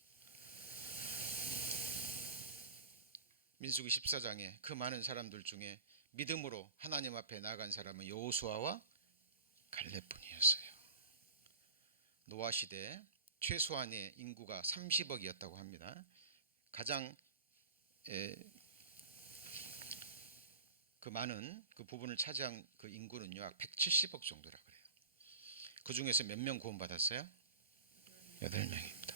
민수기 14장에 그 많은 사람들 중에 믿음으로 하나님 앞에 나간 사람은 여호수아와 갈렙뿐이었어요. 노아 시대에 최소한의 인구가 30억이었다고 합니다. 가장 그 많은 그 부분을 차지한 그 인구는요, 약 170억 정도라 그래요. 그 중에서 몇 명 구원받았어요? 8명입니다.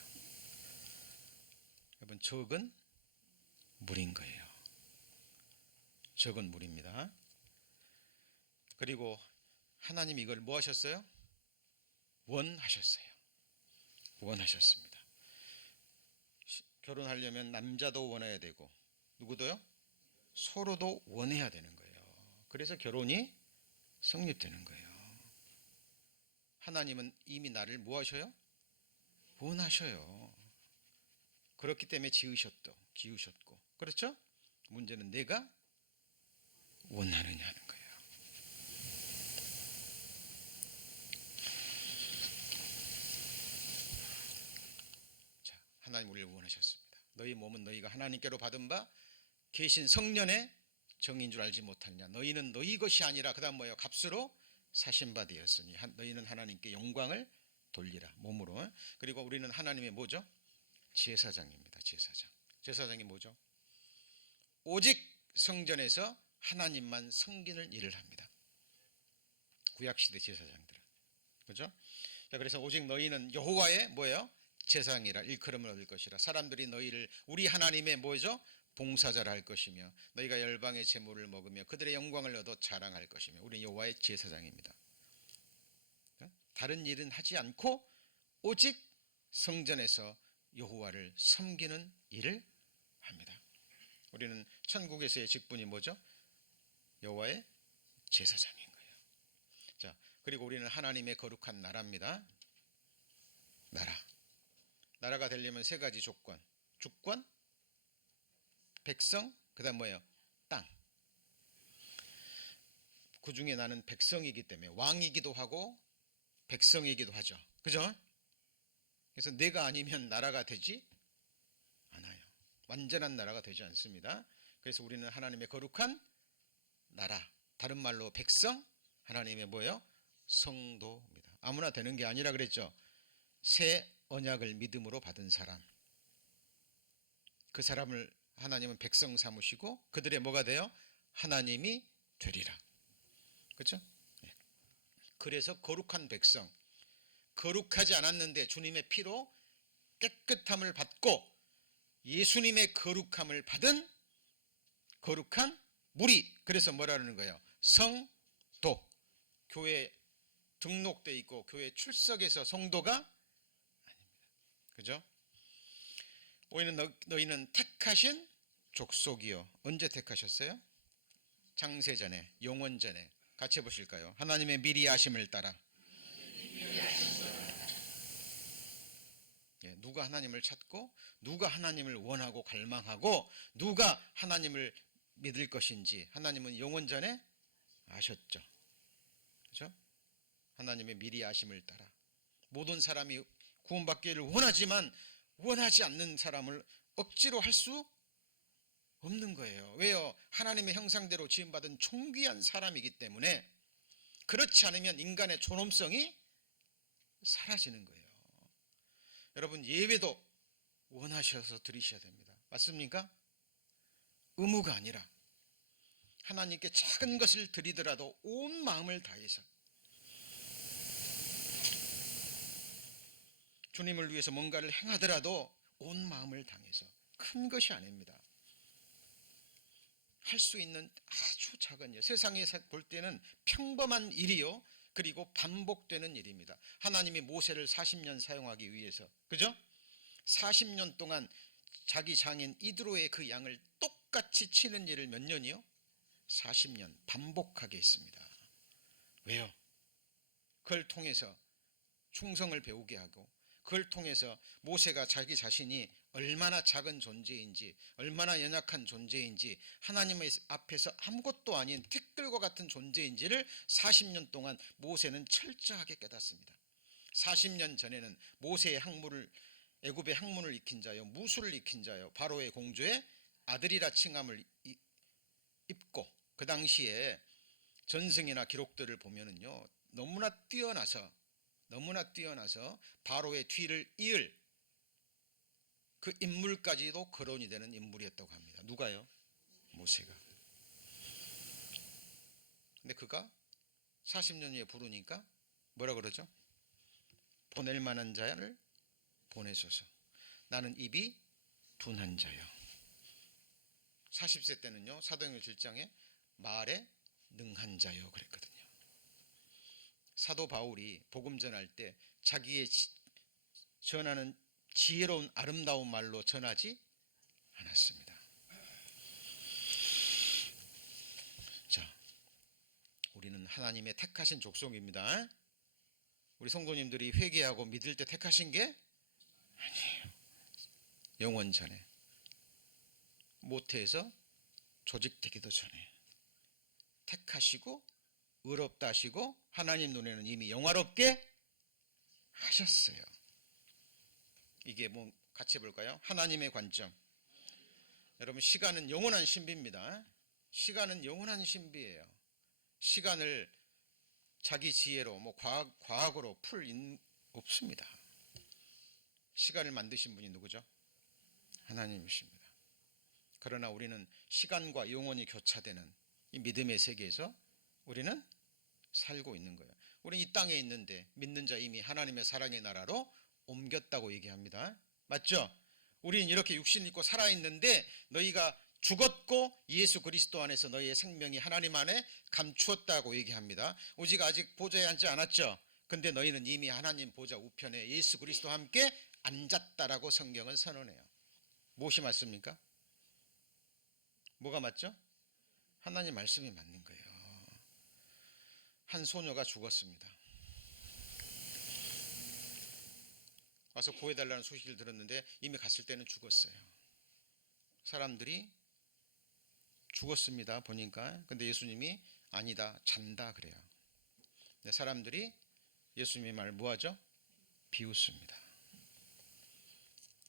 여러분, 적은 무리인 거예요. 적은 무리입니다. 그리고 하나님이 이걸 뭐 하셨어요? 원하셨어요. 원하셨습니다. 결혼하려면 남자도 원해야 되고 누구도요? 서로도 원해야 되는 거예요. 그래서 결혼이 성립되는 거예요. 하나님은 이미 나를 뭐 하셔요? 원하셔요. 그렇기 때문에 지으셨고. 그렇죠? 문제는 내가 원하느냐 하는 거예요. 자, 하나님 우리를 원하셨습니다. 너희 몸은 너희가 하나님께로 받은 바 계신 성령의 정인 줄 알지 못하느냐. 너희는 너희 것이 아니라 그다음 뭐예요? 값으로 사신 바 되었으니 너희는 하나님께 영광을 돌리라 몸으로. 그리고 우리는 하나님의 뭐죠? 제사장입니다. 제사장이 뭐죠? 오직 성전에서 하나님만 섬기는 일을 합니다. 구약시대 제사장들은. 그죠? 자, 그래서 오직 너희는 여호와의 뭐예요? 제사장이라 일컬음을 얻을 것이라. 사람들이 너희를 우리 하나님의 뭐죠? 봉사자라 할 것이며 너희가 열방의 제물을 먹으며 그들의 영광을 얻어 자랑할 것이며 우리는 여호와의 제사장입니다. 다른 일은 하지 않고 오직 성전에서 여호와를 섬기는 일을 합니다. 우리는 천국에서의 직분이 뭐죠? 여호와의 제사장인 거예요. 자, 그리고 우리는 하나님의 거룩한 나라입니다. 나라가 되려면 세 가지 조건. 주권, 백성, 그다음 뭐예요? 땅. 그 중에 나는 백성이기 때문에 왕이기도 하고 백성이기도 하죠. 그죠? 그래서 내가 아니면 나라가 되지 않아요. 완전한 나라가 되지 않습니다. 그래서 우리는 하나님의 거룩한 나라, 다른 말로 백성, 하나님의 뭐예요? 성도입니다. 아무나 되는 게 아니라 그랬죠. 새 언약을 믿음으로 받은 사람, 그 사람을 하나님은 백성 삼으시고 그들의 뭐가 돼요? 하나님이 되리라. 그렇죠? 그래서 거룩한 백성, 거룩하지 않았는데 주님의 피로 깨끗함을 받고 예수님의 거룩함을 받은 거룩한 무리. 그래서 뭐라는 거예요? 성도. 교회 등록돼 있고 교회 출석해서 성도가 아닙니다. 그죠? 우리는 너희는 택하신 족속이요. 언제 택하셨어요? 장세전에, 영원전에. 같이 해보실까요? 하나님의 미리 아심을 따라. 누가 하나님을 찾고 누가 하나님을 원하고 갈망하고 누가 하나님을 믿을 것인지 하나님은 영원전에 아셨죠. 그렇죠? 하나님의 미리 아심을 따라 모든 사람이 구원받기를 원하지만 원하지 않는 사람을 억지로 할 수 없는 거예요. 왜요? 하나님의 형상대로 지음받은 존귀한 사람이기 때문에. 그렇지 않으면 인간의 존엄성이 사라지는 거예요. 여러분, 예배도 원하셔서 드리셔야 됩니다. 맞습니까? 의무가 아니라 하나님께 작은 것을 드리더라도 온 마음을 다해서 주님을 위해서 뭔가를 행하더라도 온 마음을 다해서. 큰 것이 아닙니다. 할 수 있는 아주 작은 일, 세상에 볼 때는 평범한 일이요, 그리고 반복되는 일입니다. 하나님이 모세를 40년 사용하기 위해서, 그죠? 40년 동안 자기 장인 이드로의 그 양을 똑같이 치는 일을 몇 년이요? 40년 반복하게 했습니다. 왜요? 그걸 통해서 충성을 배우게 하고, 그걸 통해서 모세가 자기 자신이 얼마나 작은 존재인지, 얼마나 연약한 존재인지, 하나님 앞에서 아무것도 아닌 티끌과 같은 존재인지를 40년 동안 모세는 철저하게 깨닫습니다. 40년 전에는 모세의 학문을, 애굽의 학문을 익힌 자요, 무술을 익힌 자요, 바로의 공주의 아들이라 칭함을 입고, 그 당시에 전승이나 기록들을 보면은요, 너무나 뛰어나서 바로의 뒤를 이을 그 인물까지도 거론이 되는 인물이었다고 합니다. 누가요? 모세가. 근데 그가 40년 후에 부르니까 뭐라 그러죠? 보낼 만한 자를 보내소서. 나는 입이 둔한 자요. 40세 때는요, 사도행전 7장에 말에 능한 자요 그랬거든요. 사도 바울이 복음 전할 때 자기의 전하는 지혜로운 아름다운 말로 전하지 않았습니다. 자, 우리는 하나님의 택하신 족속입니다. 우리 성도님들이 회개하고 믿을 때 택하신 게 아니에요. 영원 전에, 모태에서 조직되기도 전에 택하시고 의롭다 하시고 하나님 눈에는 이미 영화롭게 하셨어요. 이게 뭐 같이 볼까요? 하나님의 관점. 여러분, 시간은 영원한 신비입니다. 시간은 영원한 신비예요. 시간을 자기 지혜로 뭐 과학으로 풀 없습니다. 시간을 만드신 분이 누구죠? 하나님이십니다. 그러나 우리는 시간과 영혼이 교차되는 이 믿음의 세계에서 우리는 살고 있는 거예요. 우리는 이 땅에 있는데 믿는 자 이미 하나님의 사랑의 나라로 옮겼다고 얘기합니다. 맞죠? 우리는 이렇게 육신 있고 살아있는데 너희가 죽었고 예수 그리스도 안에서 너희의 생명이 하나님 안에 감추었다고 얘기합니다. 오직 아직 보좌에 앉지 않았죠. 근데 너희는 이미 하나님 보좌 우편에 예수 그리스도와 함께 앉았다라고 성경은 선언해요. 무엇이 맞습니까? 뭐가 맞죠? 하나님 말씀이 맞는 거예요. 한 소녀가 죽었습니다. 와서 구해달라는 소식을 들었는데 이미 갔을 때는 죽었어요. 사람들이 죽었습니다 보니까. 근데 예수님이 아니다 잔다 그래요. 근데 사람들이 예수님의 말을 뭐하죠? 비웃습니다.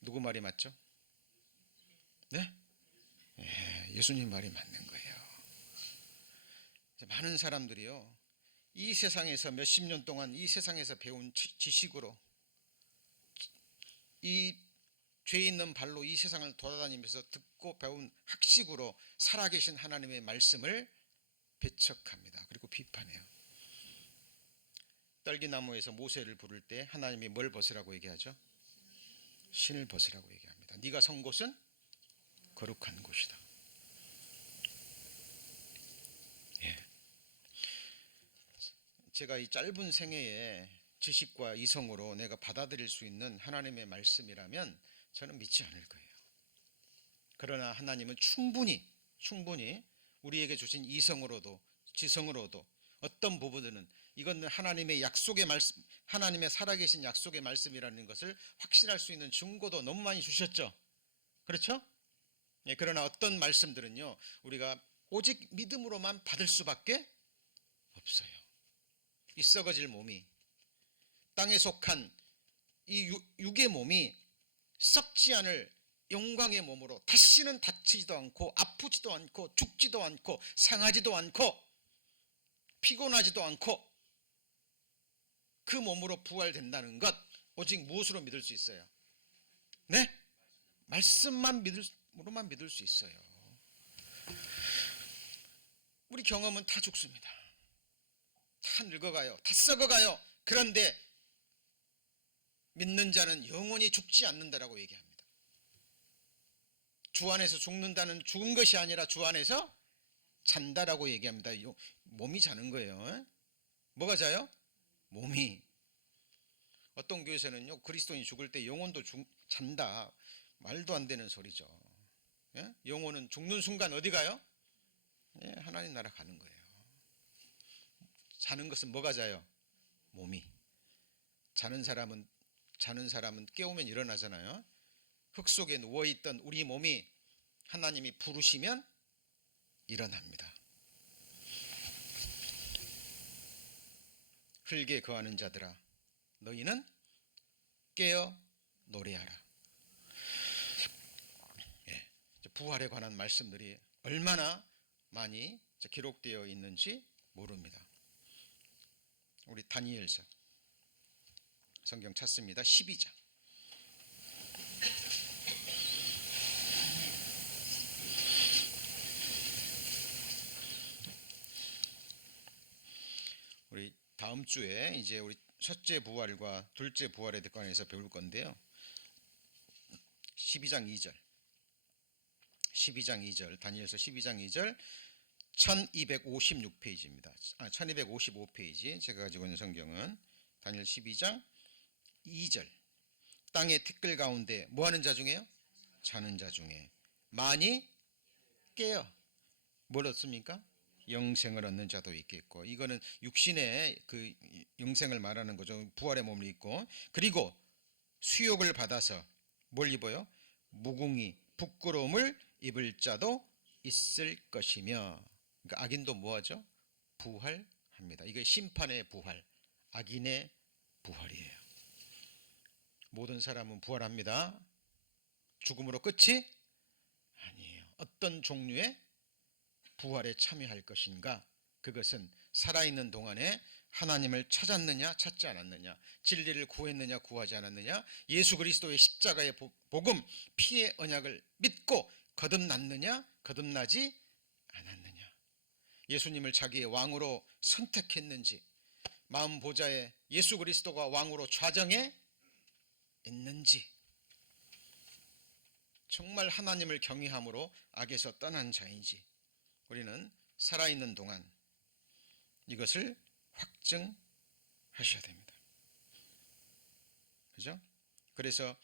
누구 말이 맞죠? 네? 예수님 말이 맞는 거예요. 많은 사람들이요, 이 세상에서 몇십 년 동안 이 세상에서 배운 지식으로 이 죄 있는 발로 이 세상을 돌아다니면서 듣고 배운 학식으로 살아계신 하나님의 말씀을 배척합니다. 그리고 비판해요. 떨기나무에서 모세를 부를 때 하나님이 뭘 벗으라고 얘기하죠? 신을 벗으라고 얘기합니다. 네가 선 곳은 거룩한 곳이다. 예. 제가 이 짧은 생애에 지식과 이성으로 내가 받아들일 수 있는 하나님의 말씀이라면 저는 믿지 않을 거예요. 그러나 하나님은 충분히 우리에게 주신 이성으로도 지성으로도 어떤 부분들은 이건 하나님의 약속의 말씀, 하나님의 살아계신 약속의 말씀이라는 것을 확신할 수 있는 증거도 너무 많이 주셨죠. 그렇죠? 예, 그러나 어떤 말씀들은요, 우리가 오직 믿음으로만 받을 수밖에 없어요. 이 썩어질 몸이, 땅에 속한 이 육의 몸이 썩지 않을 영광의 몸으로 다시는 다치지도 않고 아프지도 않고 죽지도 않고 상하지도 않고 피곤하지도 않고 그 몸으로 부활된다는 것, 오직 무엇으로 믿을 수 있어요? 네? 말씀으로만 믿을 수 있어요. 우리 경험은 다 죽습니다. 다 늙어가요. 다 썩어가요. 그런데 믿는 자는 영원히 죽지 않는다라고 얘기합니다. 주 안에서 죽는다는 죽은 것이 아니라 주 안에서 잔다라고 얘기합니다. 몸이 자는 거예요. 뭐가 자요? 몸이. 어떤 교회에서는요, 그리스도인이 죽을 때 영혼도 잔다. 말도 안 되는 소리죠. 예? 영혼은 죽는 순간 어디 가요? 예, 하나님 나라 가는 거예요. 자는 것은 뭐가 자요? 몸이. 자는 사람은 깨우면 일어나잖아요. 흙 속에 누워있던 우리 몸이 하나님이 부르시면 일어납니다. 흙에 거하는 자들아, 너희는 깨어 노래하라. 예, 부활에 관한 말씀들이 얼마나 많이 기록되어 있는지 모릅니다. 우리 다니엘서 성경 찾습니다. 12장. 우리 다음 주에 이제 우리 첫째 부활과 둘째 부활에 관해서 배울 건데요. 12장 2절 다니엘서 12장 2절 1256페이지입니다. 1255페이지 제가 가지고 있는 성경은 다니엘 12장 2절. 땅의 티끌 가운데 뭐하는 자 중에요? 자는 자 중에 많이 깨어 뭘 얻습니까? 영생을 얻는 자도 있겠고, 이거는 육신의 그 영생을 말하는 거죠. 부활의 몸을 입고, 그리고 수욕을 받아서 뭘 입어요? 무궁히 부끄러움을 입을 자도 있을 것이며. 그러니까 악인도 뭐하죠? 부활합니다. 이게 심판의 부활, 악인의 부활이에요. 모든 사람은 부활합니다. 죽음으로 끝이 아니에요. 어떤 종류의 부활에 참여할 것인가? 그것은 살아있는 동안에 하나님을 찾았느냐 찾지 않았느냐, 진리를 구했느냐 구하지 않았느냐, 예수 그리스도의 십자가의 복음, 피의 언약을 믿고 거듭났느냐 거듭나지 않았느냐, 예수님을 자기의 왕으로 선택했는지, 마음 보좌에 예수 그리스도가 왕으로 좌정해 있는지, 정말 하나님을 경외함으로 악에서 떠난 자인지 우리는 살아있는 동안 이것을 확증하셔야 됩니다. 그죠? 그래서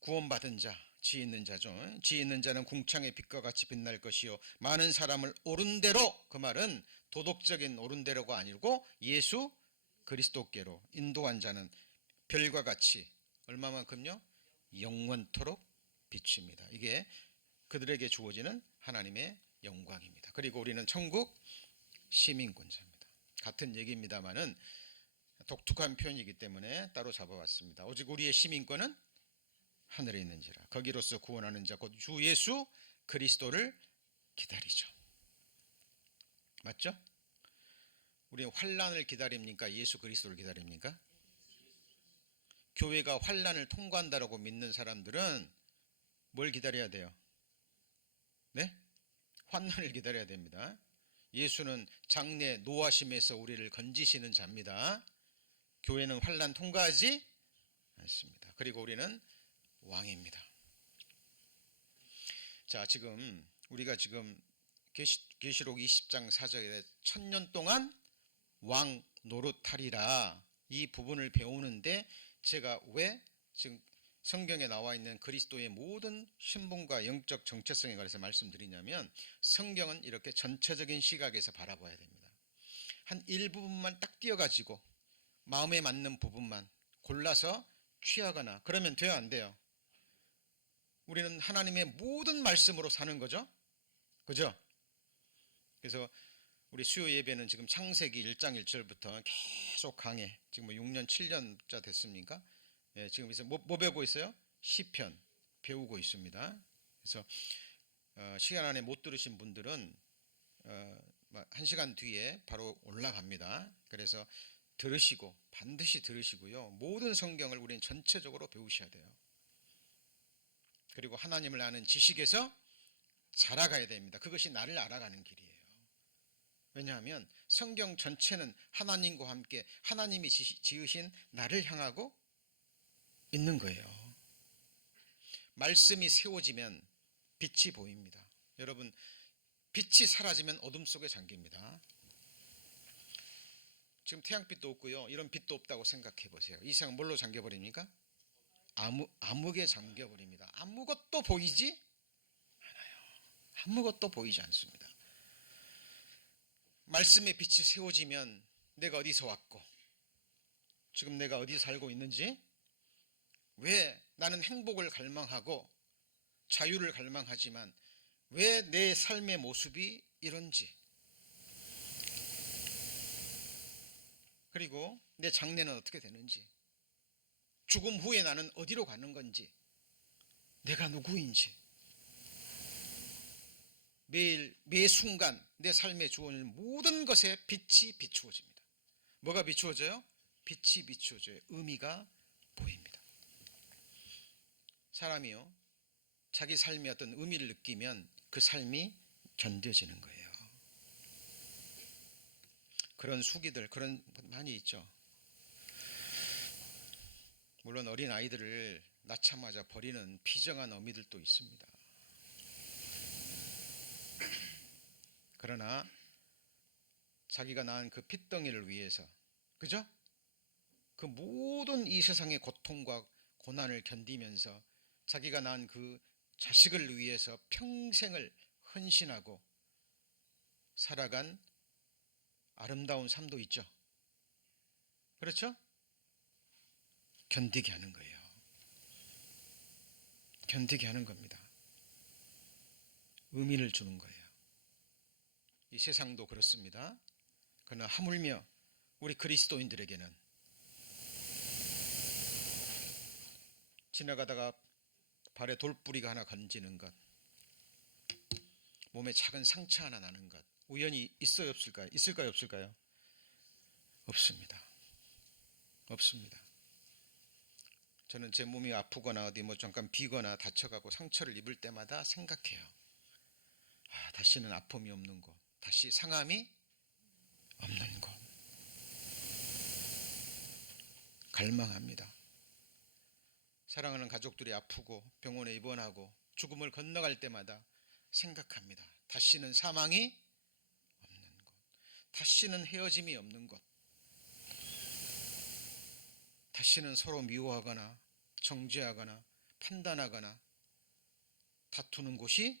구원받은 자, 지혜 있는 자죠. 지혜 있는 자는 궁창의 빛과 같이 빛날 것이요 많은 사람을 옳은 대로, 그 말은 도덕적인 옳은 대로가 아니고 예수 그리스도께로 인도한 자는 별과 같이 얼마만큼요? 영원토록 비춥니다. 이게 그들에게 주어지는 하나님의 영광입니다. 그리고 우리는 천국 시민권자입니다. 같은 얘기입니다만은 독특한 표현이기 때문에 따로 잡아봤습니다. 오직 우리의 시민권은 하늘에 있는지라 거기로서 구원하는 자 곧 주 예수 그리스도를 기다리죠. 맞죠? 우리는 환난을 기다립니까? 예수 그리스도를 기다립니까? 교회가 환난을 통과한다라고 믿는 사람들은 뭘 기다려야 돼요? 네? 환난을 기다려야 됩니다. 예수는 장래 노하심에서 우리를 건지시는 자입니다. 교회는 환난 통과하지 않습니다. 그리고 우리는 왕입니다. 자, 지금 우리가 지금 계시록 20장 4절에 천년 동안 왕 노릇하리라 이 부분을 배우는데, 제가 왜 지금 성경에 나와 있는 그리스도의 모든 신분과 영적 정체성에 관해서 말씀드리냐면, 성경은 이렇게 전체적인 시각에서 바라봐야 됩니다. 한 일부분만 딱 띄어가지고 마음에 맞는 부분만 골라서 취하거나 그러면 돼요, 안 돼요? 우리는 하나님의 모든 말씀으로 사는 거죠. 그죠? 그래서 우리 수요 예배는 지금 창세기 1장 1절부터 계속 강해. 지금 뭐 6년 7년차 됐습니까? 예, 지금 그래서 뭐 배우고 있어요? 시편 배우고 있습니다. 그래서 시간 안에 못 들으신 분들은 1시간 뒤에 바로 올라갑니다. 그래서 들으시고 반드시 들으시고요. 모든 성경을 우리는 전체적으로 배우셔야 돼요. 그리고 하나님을 아는 지식에서 자라가야 됩니다. 그것이 나를 알아가는 길이에요. 왜냐하면 성경 전체는 하나님과 함께 하나님이 지으신 나를 향하고 있는 거예요. 말씀이 세워지면 빛이 보입니다. 여러분, 빛이 사라지면 어둠 속에 잠깁니다. 지금 태양빛도 없고요, 이런 빛도 없다고 생각해 보세요. 이 세상 뭘로 잠겨버립니까? 암흑에 잠겨버립니다. 아무것도 보이지 않아요. 아무것도 보이지 않습니다. 말씀의 빛이 세워지면 내가 어디서 왔고 지금 내가 어디 살고 있는지, 왜 나는 행복을 갈망하고 자유를 갈망하지만 왜 내 삶의 모습이 이런지, 그리고 내 장래는 어떻게 되는지, 죽음 후에 나는 어디로 가는 건지, 내가 누구인지, 매일 매 순간 내 삶에 주어지는 모든 것에 빛이 비추어집니다. 뭐가 비추어져요? 빛이 비추어져요. 의미가 보입니다. 사람이요, 자기 삶의 어떤 의미를 느끼면 그 삶이 견뎌지는 거예요. 그런 수기들, 그런 많이 있죠. 물론 어린 아이들을 낳자마자 버리는 비정한 어미들도 있습니다. 그러나 자기가 낳은 그 핏덩이를 위해서, 그죠? 그 모든 이 세상의 고통과 고난을 견디면서 자기가 낳은 그 자식을 위해서 평생을 헌신하고 살아간 아름다운 삶도 있죠. 그렇죠? 견디게 하는 거예요. 견디게 하는 겁니다. 의미를 주는 거예요. 이 세상도 그렇습니다. 그러나 하물며 우리 그리스도인들에게는 지나가다가 발에 돌뿌리가 하나 건지는 것, 몸에 작은 상처 하나 나는 것, 우연히 있어요, 없을까요? 있을까요, 없을까요? 없습니다. 없습니다. 저는 제 몸이 아프거나 어디 뭐 잠깐 비거나 다쳐가고 상처를 입을 때마다 생각해요. 다시는 아픔이 없는 곳, 다시 상함이 없는 곳 갈망합니다. 사랑하는 가족들이 아프고 병원에 입원하고 죽음을 건너갈 때마다 생각합니다. 다시는 사망이 없는 곳, 다시는 헤어짐이 없는 곳, 다시는 서로 미워하거나 정죄하거나 판단하거나 다투는 곳이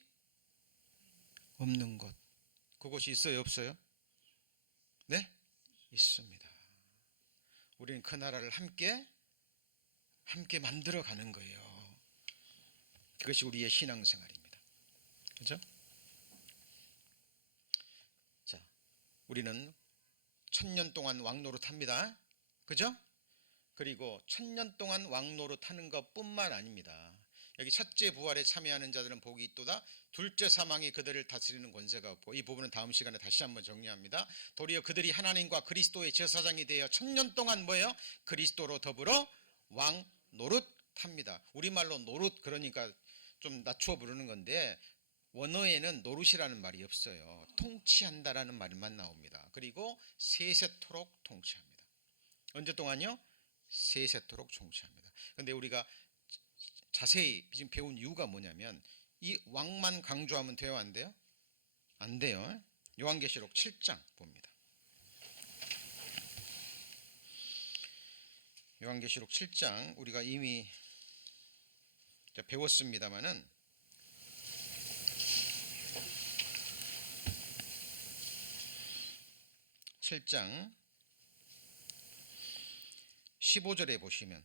없는 곳. 그곳이 있어요, 없어요? 네? 있습니다. 우리는 그 나라를 함께 만들어 가는 거예요. 그것이 우리의 신앙생활입니다. 그죠? 자, 우리는 1000년 동안 왕노릇합니다. 그죠? 그리고 1000년 동안 왕노릇하는 것뿐만 아닙니다. 여기 첫째 부활에 참여하는 자들은 복이 있도다. 둘째 사망이 그들을 다스리는 권세가 없고, 이 부분은 다음 시간에 다시 한번 정리합니다. 도리어 그들이 하나님과 그리스도의 제사장이 되어 1000년 동안 뭐예요? 그리스도로 더불어 왕 노릇합니다. 우리말로 노릇, 그러니까 좀 낮춰 부르는 건데 원어에는 노릇이라는 말이 없어요. 통치한다라는 말만 나옵니다. 그리고 세세토록 통치합니다. 언제 동안요? 세세토록 통치합니다. 근데 우리가 자세히 지금 배운 이유가 뭐냐면, 이 왕만 강조하면 돼요, 안 돼요? 안 돼요. 요한계시록 7장 봅니다. 요한계시록 7장 우리가 이미 배웠습니다마는 7장 15절에 보시면,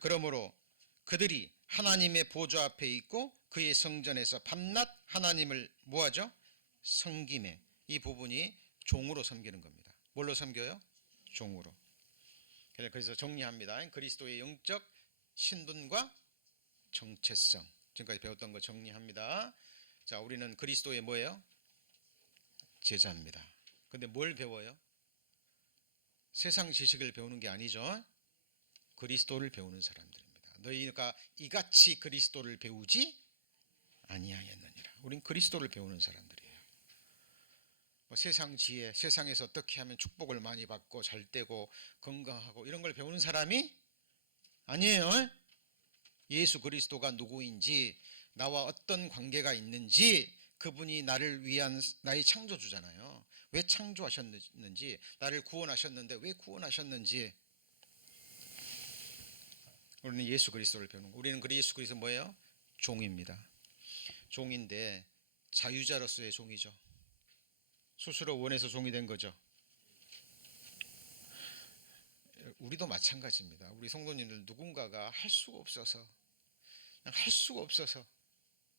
그러므로 그들이 하나님의 보좌 앞에 있고 그의 성전에서 밤낮 하나님을 뭐하죠? 섬기매. 이 부분이 종으로 섬기는 겁니다. 뭘로 섬겨요? 종으로. 그래서 정리합니다. 그리스도의 영적 신분과 정체성, 지금까지 배웠던 거 정리합니다. 자, 우리는 그리스도의 뭐예요? 제자입니다. 근데 뭘 배워요? 세상 지식을 배우는 게 아니죠. 그리스도를 배우는 사람들입니다. 너희가 이같이 그리스도를 배우지 아니하였느니라. 우린 그리스도를 배우는 사람들이에요. 세상 지혜, 세상에서 어떻게 하면 축복을 많이 받고 잘 되고 건강하고 이런 걸 배우는 사람이 아니에요. 예수 그리스도가 누구인지, 나와 어떤 관계가 있는지, 그분이 나를 위한 나의 창조주잖아요. 왜 창조하셨는지, 나를 구원하셨는데 왜 구원하셨는지, 우리는 예수 그리스도를 배우는 거. 우리는 예수 그리스도 뭐예요? 종입니다. 종인데 자유자로서의 종이죠. 스스로 원해서 종이 된 거죠. 우리도 마찬가지입니다. 우리 성도님들 누군가가 할 수가 없어서, 그냥 할 수가 없어서,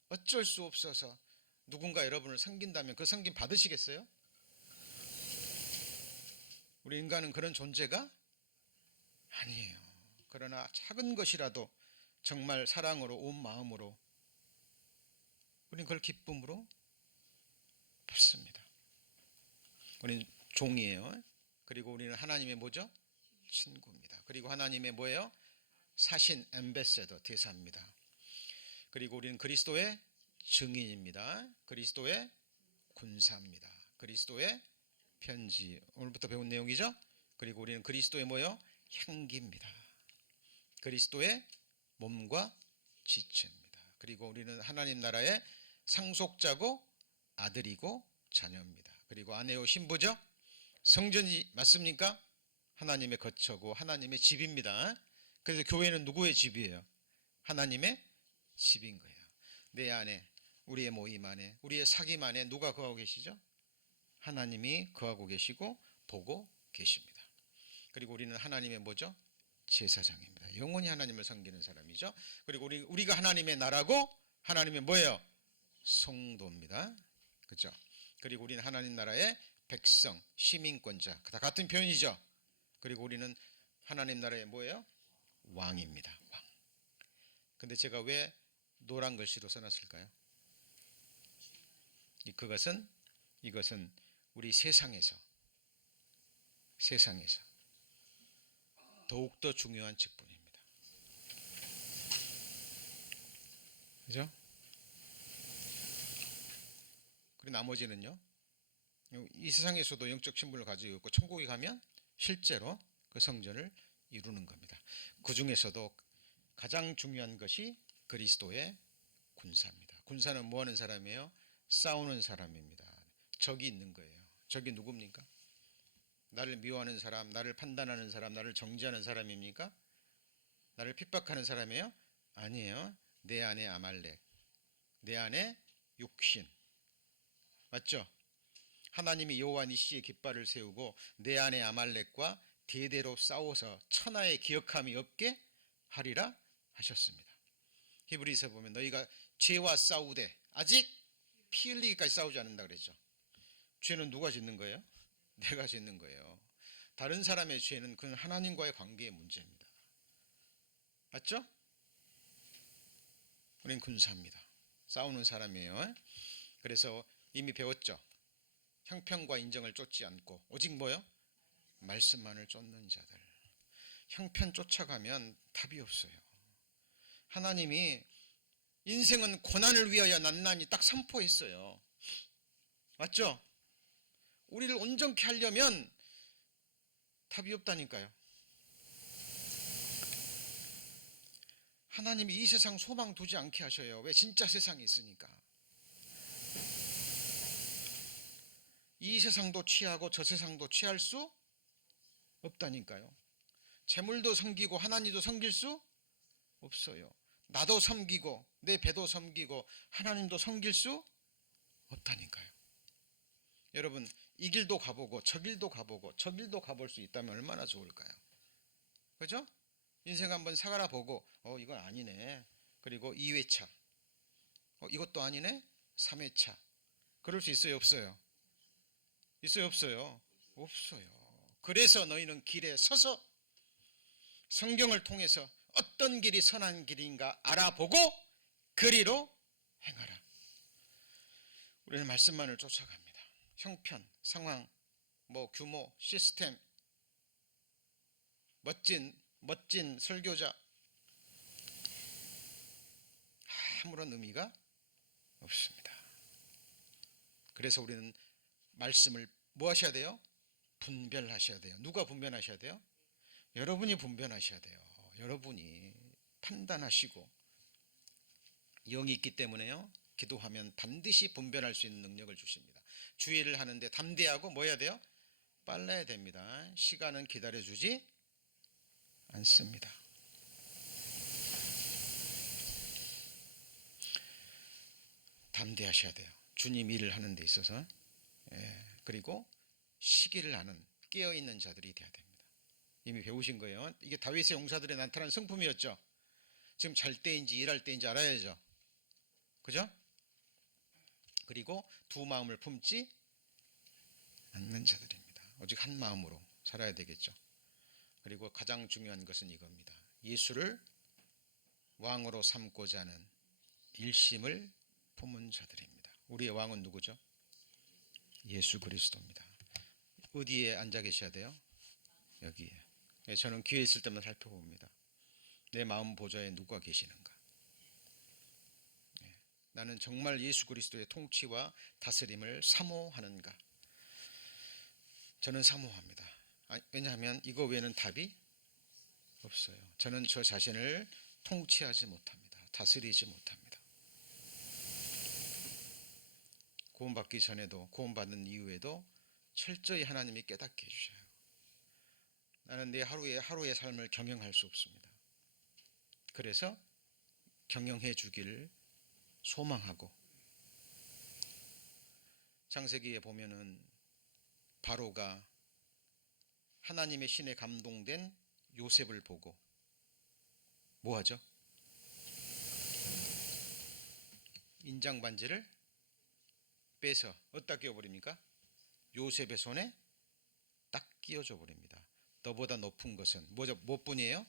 어쩔 수 없어서 누군가 여러분을 섬긴다면 그 섬김 받으시겠어요? 우리 인간은 그런 존재가 아니에요. 그러나 작은 것이라도 정말 사랑으로, 온 마음으로 우리는 그걸 기쁨으로 받습니다. 우리는 종이에요. 그리고 우리는 하나님의 뭐죠? 친구입니다. 그리고 하나님의 뭐예요? 사신 엠베세더, 대사입니다. 그리고 우리는 그리스도의 증인입니다. 그리스도의 군사입니다. 그리스도의 편지, 오늘부터 배운 내용이죠. 그리고 우리는 그리스도의 뭐예요? 향기입니다. 그리스도의 몸과 지체입니다. 그리고 우리는 하나님 나라의 상속자고 아들이고 자녀입니다. 그리고 아내요 신부죠. 성전이 맞습니까? 하나님의 거처고 하나님의 집입니다. 그래서 교회는 누구의 집이에요? 하나님의 집인 거예요. 내 안에, 우리의 모임 안에, 우리의 사귐 안에 누가 거하고 계시죠? 하나님이 거하고 계시고 보고 계십니다. 그리고 우리는 하나님의 뭐죠? 제사장입니다. 영원히 하나님을 섬기는 사람이죠. 그리고 우리가 하나님의 나라고 하나님의 뭐예요? 성도입니다. 그렇죠? 그리고 우리는 하나님 나라의 백성, 시민권자, 다 같은 표현이죠. 그리고 우리는 하나님 나라의 뭐예요? 왕입니다. 왕. 근데 제가 왜 노란 글씨로 써놨을까요? 이것은 우리 세상에서 더욱더 중요한 직분입니다. 그죠? 나머지는요, 이 세상에서도 영적 신분을 가지고 있고 천국에 가면 실제로 그 성전을 이루는 겁니다. 그 중에서도 가장 중요한 것이 그리스도의 군사입니다. 군사는 뭐 하는 사람이에요? 싸우는 사람입니다. 적이 있는 거예요. 적이 누굽니까? 나를 미워하는 사람, 나를 판단하는 사람, 나를 정죄하는 사람입니까? 나를 핍박하는 사람이에요? 아니에요. 내 안에 아말렉, 내 안에 육신. 맞죠? 하나님이 여호와 니시의 깃발을 세우고 내 안에 아말렉과 대대로 싸워서 천하의 기억함이 없게 하리라 하셨습니다. 히브리서 보면 너희가 죄와 싸우되 아직 피 흘리기까지 싸우지 않는다 그랬죠. 죄는 누가 짓는 거예요? 내가 짓는 거예요. 다른 사람의 죄는 그건 하나님과의 관계의 문제입니다. 맞죠? 우린 군사입니다. 싸우는 사람이에요. 그래서 이미 배웠죠. 형편과 인정을 쫓지 않고 오직 뭐요? 말씀만을 쫓는 자들. 형편 쫓아가면 답이 없어요. 하나님이 인생은 고난을 위하여 난나니 딱 선포했어요. 맞죠? 우리를 온전케 하려면 답이 없다니까요. 하나님이 이 세상 소망 두지 않게 하셔요. 왜? 진짜 세상이 있으니까. 이 세상도 취하고 저 세상도 취할 수 없다니까요. 재물도 섬기고 하나님도 섬길 수 없어요. 나도 섬기고 내 배도 섬기고 하나님도 섬길 수 없다니까요. 여러분, 이 길도 가보고 저 길도 가보고 저 길도 가볼 수 있다면 얼마나 좋을까요? 그죠? 인생 한번 살아 보고 이건 아니네. 그리고 2회차 이것도 아니네. 3회차 그럴 수 있어요? 없어요? 있어요? 없어요? 없어요. 그래서 너희는 길에 서서 성경을 통해서 어떤 길이 선한 길인가 알아보고 그리로 행하라. 우리는 말씀만을 쫓아갑니다. 형편, 상황, 규모, 시스템, 멋진 설교자 아무런 의미가 없습니다. 그래서 우리는 말씀을 뭐 하셔야 돼요? 분별하셔야 돼요. 누가 분별하셔야 돼요? 여러분이 분별하셔야 돼요. 여러분이 판단하시고 영이 있기 때문에요. 기도하면 반드시 분별할 수 있는 능력을 주십니다. 주의를 하는데 담대하고 뭐 해야 돼요? 빨라야 됩니다. 시간은 기다려주지 않습니다. 담대하셔야 돼요. 주님 일을 하는 데 있어서. 그리고 시기를 아는 깨어있는 자들이 되어야 됩니다. 이미 배우신 거예요. 이게 다윗의 용사들에 나타난 성품이었죠. 지금 잘 때인지 일할 때인지 알아야죠. 그죠? 그리고 두 마음을 품지 않는 자들입니다. 오직 한 마음으로 살아야 되겠죠. 그리고 가장 중요한 것은 이겁니다. 예수를 왕으로 삼고자 하는 일심을 품은 자들입니다. 우리의 왕은 누구죠? 예수 그리스도입니다. 어디에 앉아 계셔야 돼요? 여기에. 저는 기회 있을 때만 살펴봅니다. 내 마음 보좌에 누가 계시는가? 나는 정말 예수 그리스도의 통치와 다스림을 사모하는가? 저는 사모합니다. 왜냐하면 이거 외에는 답이 없어요. 저는 저 자신을 통치하지 못합니다. 다스리지 못합니다. 구원받기 전에도 구원받는 이후에도 철저히 하나님이 깨닫게 해주셔요. 나는 내 하루의 삶을 경영할 수 없습니다. 그래서 경영해 주기를 소망하고, 창세기에 보면은 바로가 하나님의 신에 감동된 요셉을 보고 뭐 하죠? 인장 반지를 빼서 어디다 끼워버립니까? 요셉의 손에 딱 끼워줘 버립니다. 너보다 높은 것은 뭐뿐이에요?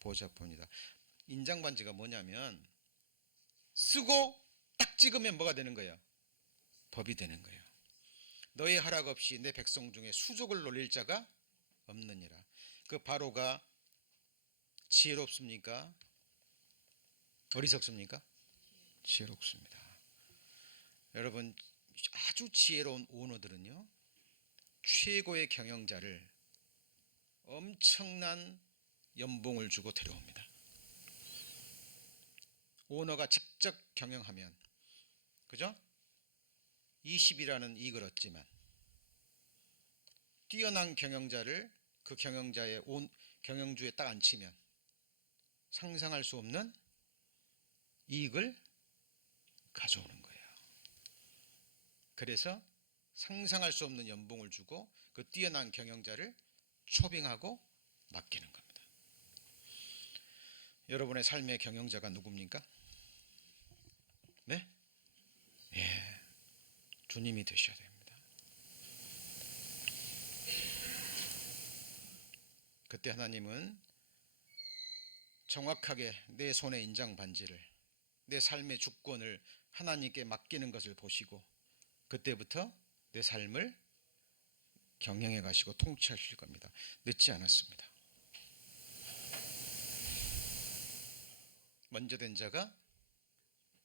보좌뿐이다. 인장 반지가 뭐냐면 쓰고 딱 찍으면 뭐가 되는 거예요? 법이 되는 거예요. 너의 허락 없이 내 백성 중에 수족을 놀릴 자가 없느니라. 그 바로가 지혜롭습니까? 어리석습니까? 지혜롭습니다. 여러분, 아주 지혜로운 오너들은요, 최고의 경영자를 엄청난 연봉을 주고 데려옵니다. 오너가 직접 경영하면, 그죠? 20이라는 이익을 얻지만, 뛰어난 경영자를 그 경영자의 경영주에 딱 앉히면 상상할 수 없는 이익을 가져오는 거예요. 그래서 상상할 수 없는 연봉을 주고 그 뛰어난 경영자를 초빙하고 맡기는 겁니다. 여러분의 삶의 경영자가 누굽니까? 네? 예, 주님이 되셔야 됩니다. 그때 하나님은 정확하게 내 손의 인장 반지를, 내 삶의 주권을 하나님께 맡기는 것을 보시고 그때부터 내 삶을 경영해 가시고 통치하실 겁니다. 늦지 않았습니다. 먼저 된 자가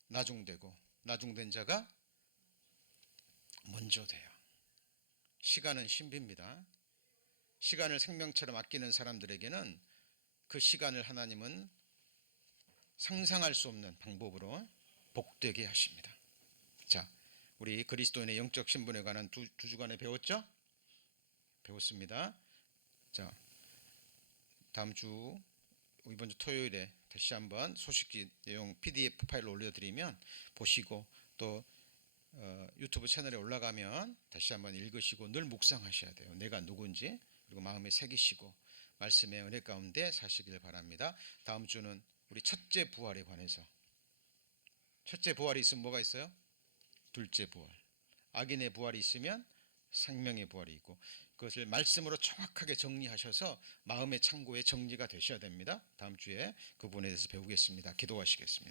나중되고 나중된 자가 먼저 돼요. 시간은 신비입니다. 시간을 생명처럼 아끼는 사람들에게는 그 시간을 하나님은 상상할 수 없는 방법으로 복되게 하십니다. 자, 우리 그리스도인의 영적 신분에 관한 두 주간에 배웠죠? 배웠습니다. 자, 다음 주 이번 주 토요일에 다시 한번 소식지 내용 PDF 파일로 올려드리면 보시고 또 유튜브 채널에 올라가면 다시 한번 읽으시고 늘 묵상하셔야 돼요. 내가 누군지, 그리고 마음에 새기시고 말씀의 은혜 가운데 사시길 바랍니다. 다음 주는 우리 첫째 부활에 관해서, 첫째 부활이 있으면 뭐가 있어요? 둘째 부활. 악인의 부활이 있으면 생명의 부활이 있고, 그것을 말씀으로 정확하게 정리하셔서 마음의 창고에 정리가 되셔야 됩니다. 다음 주에 그 부분에 대해서 배우겠습니다. 기도하시겠습니다.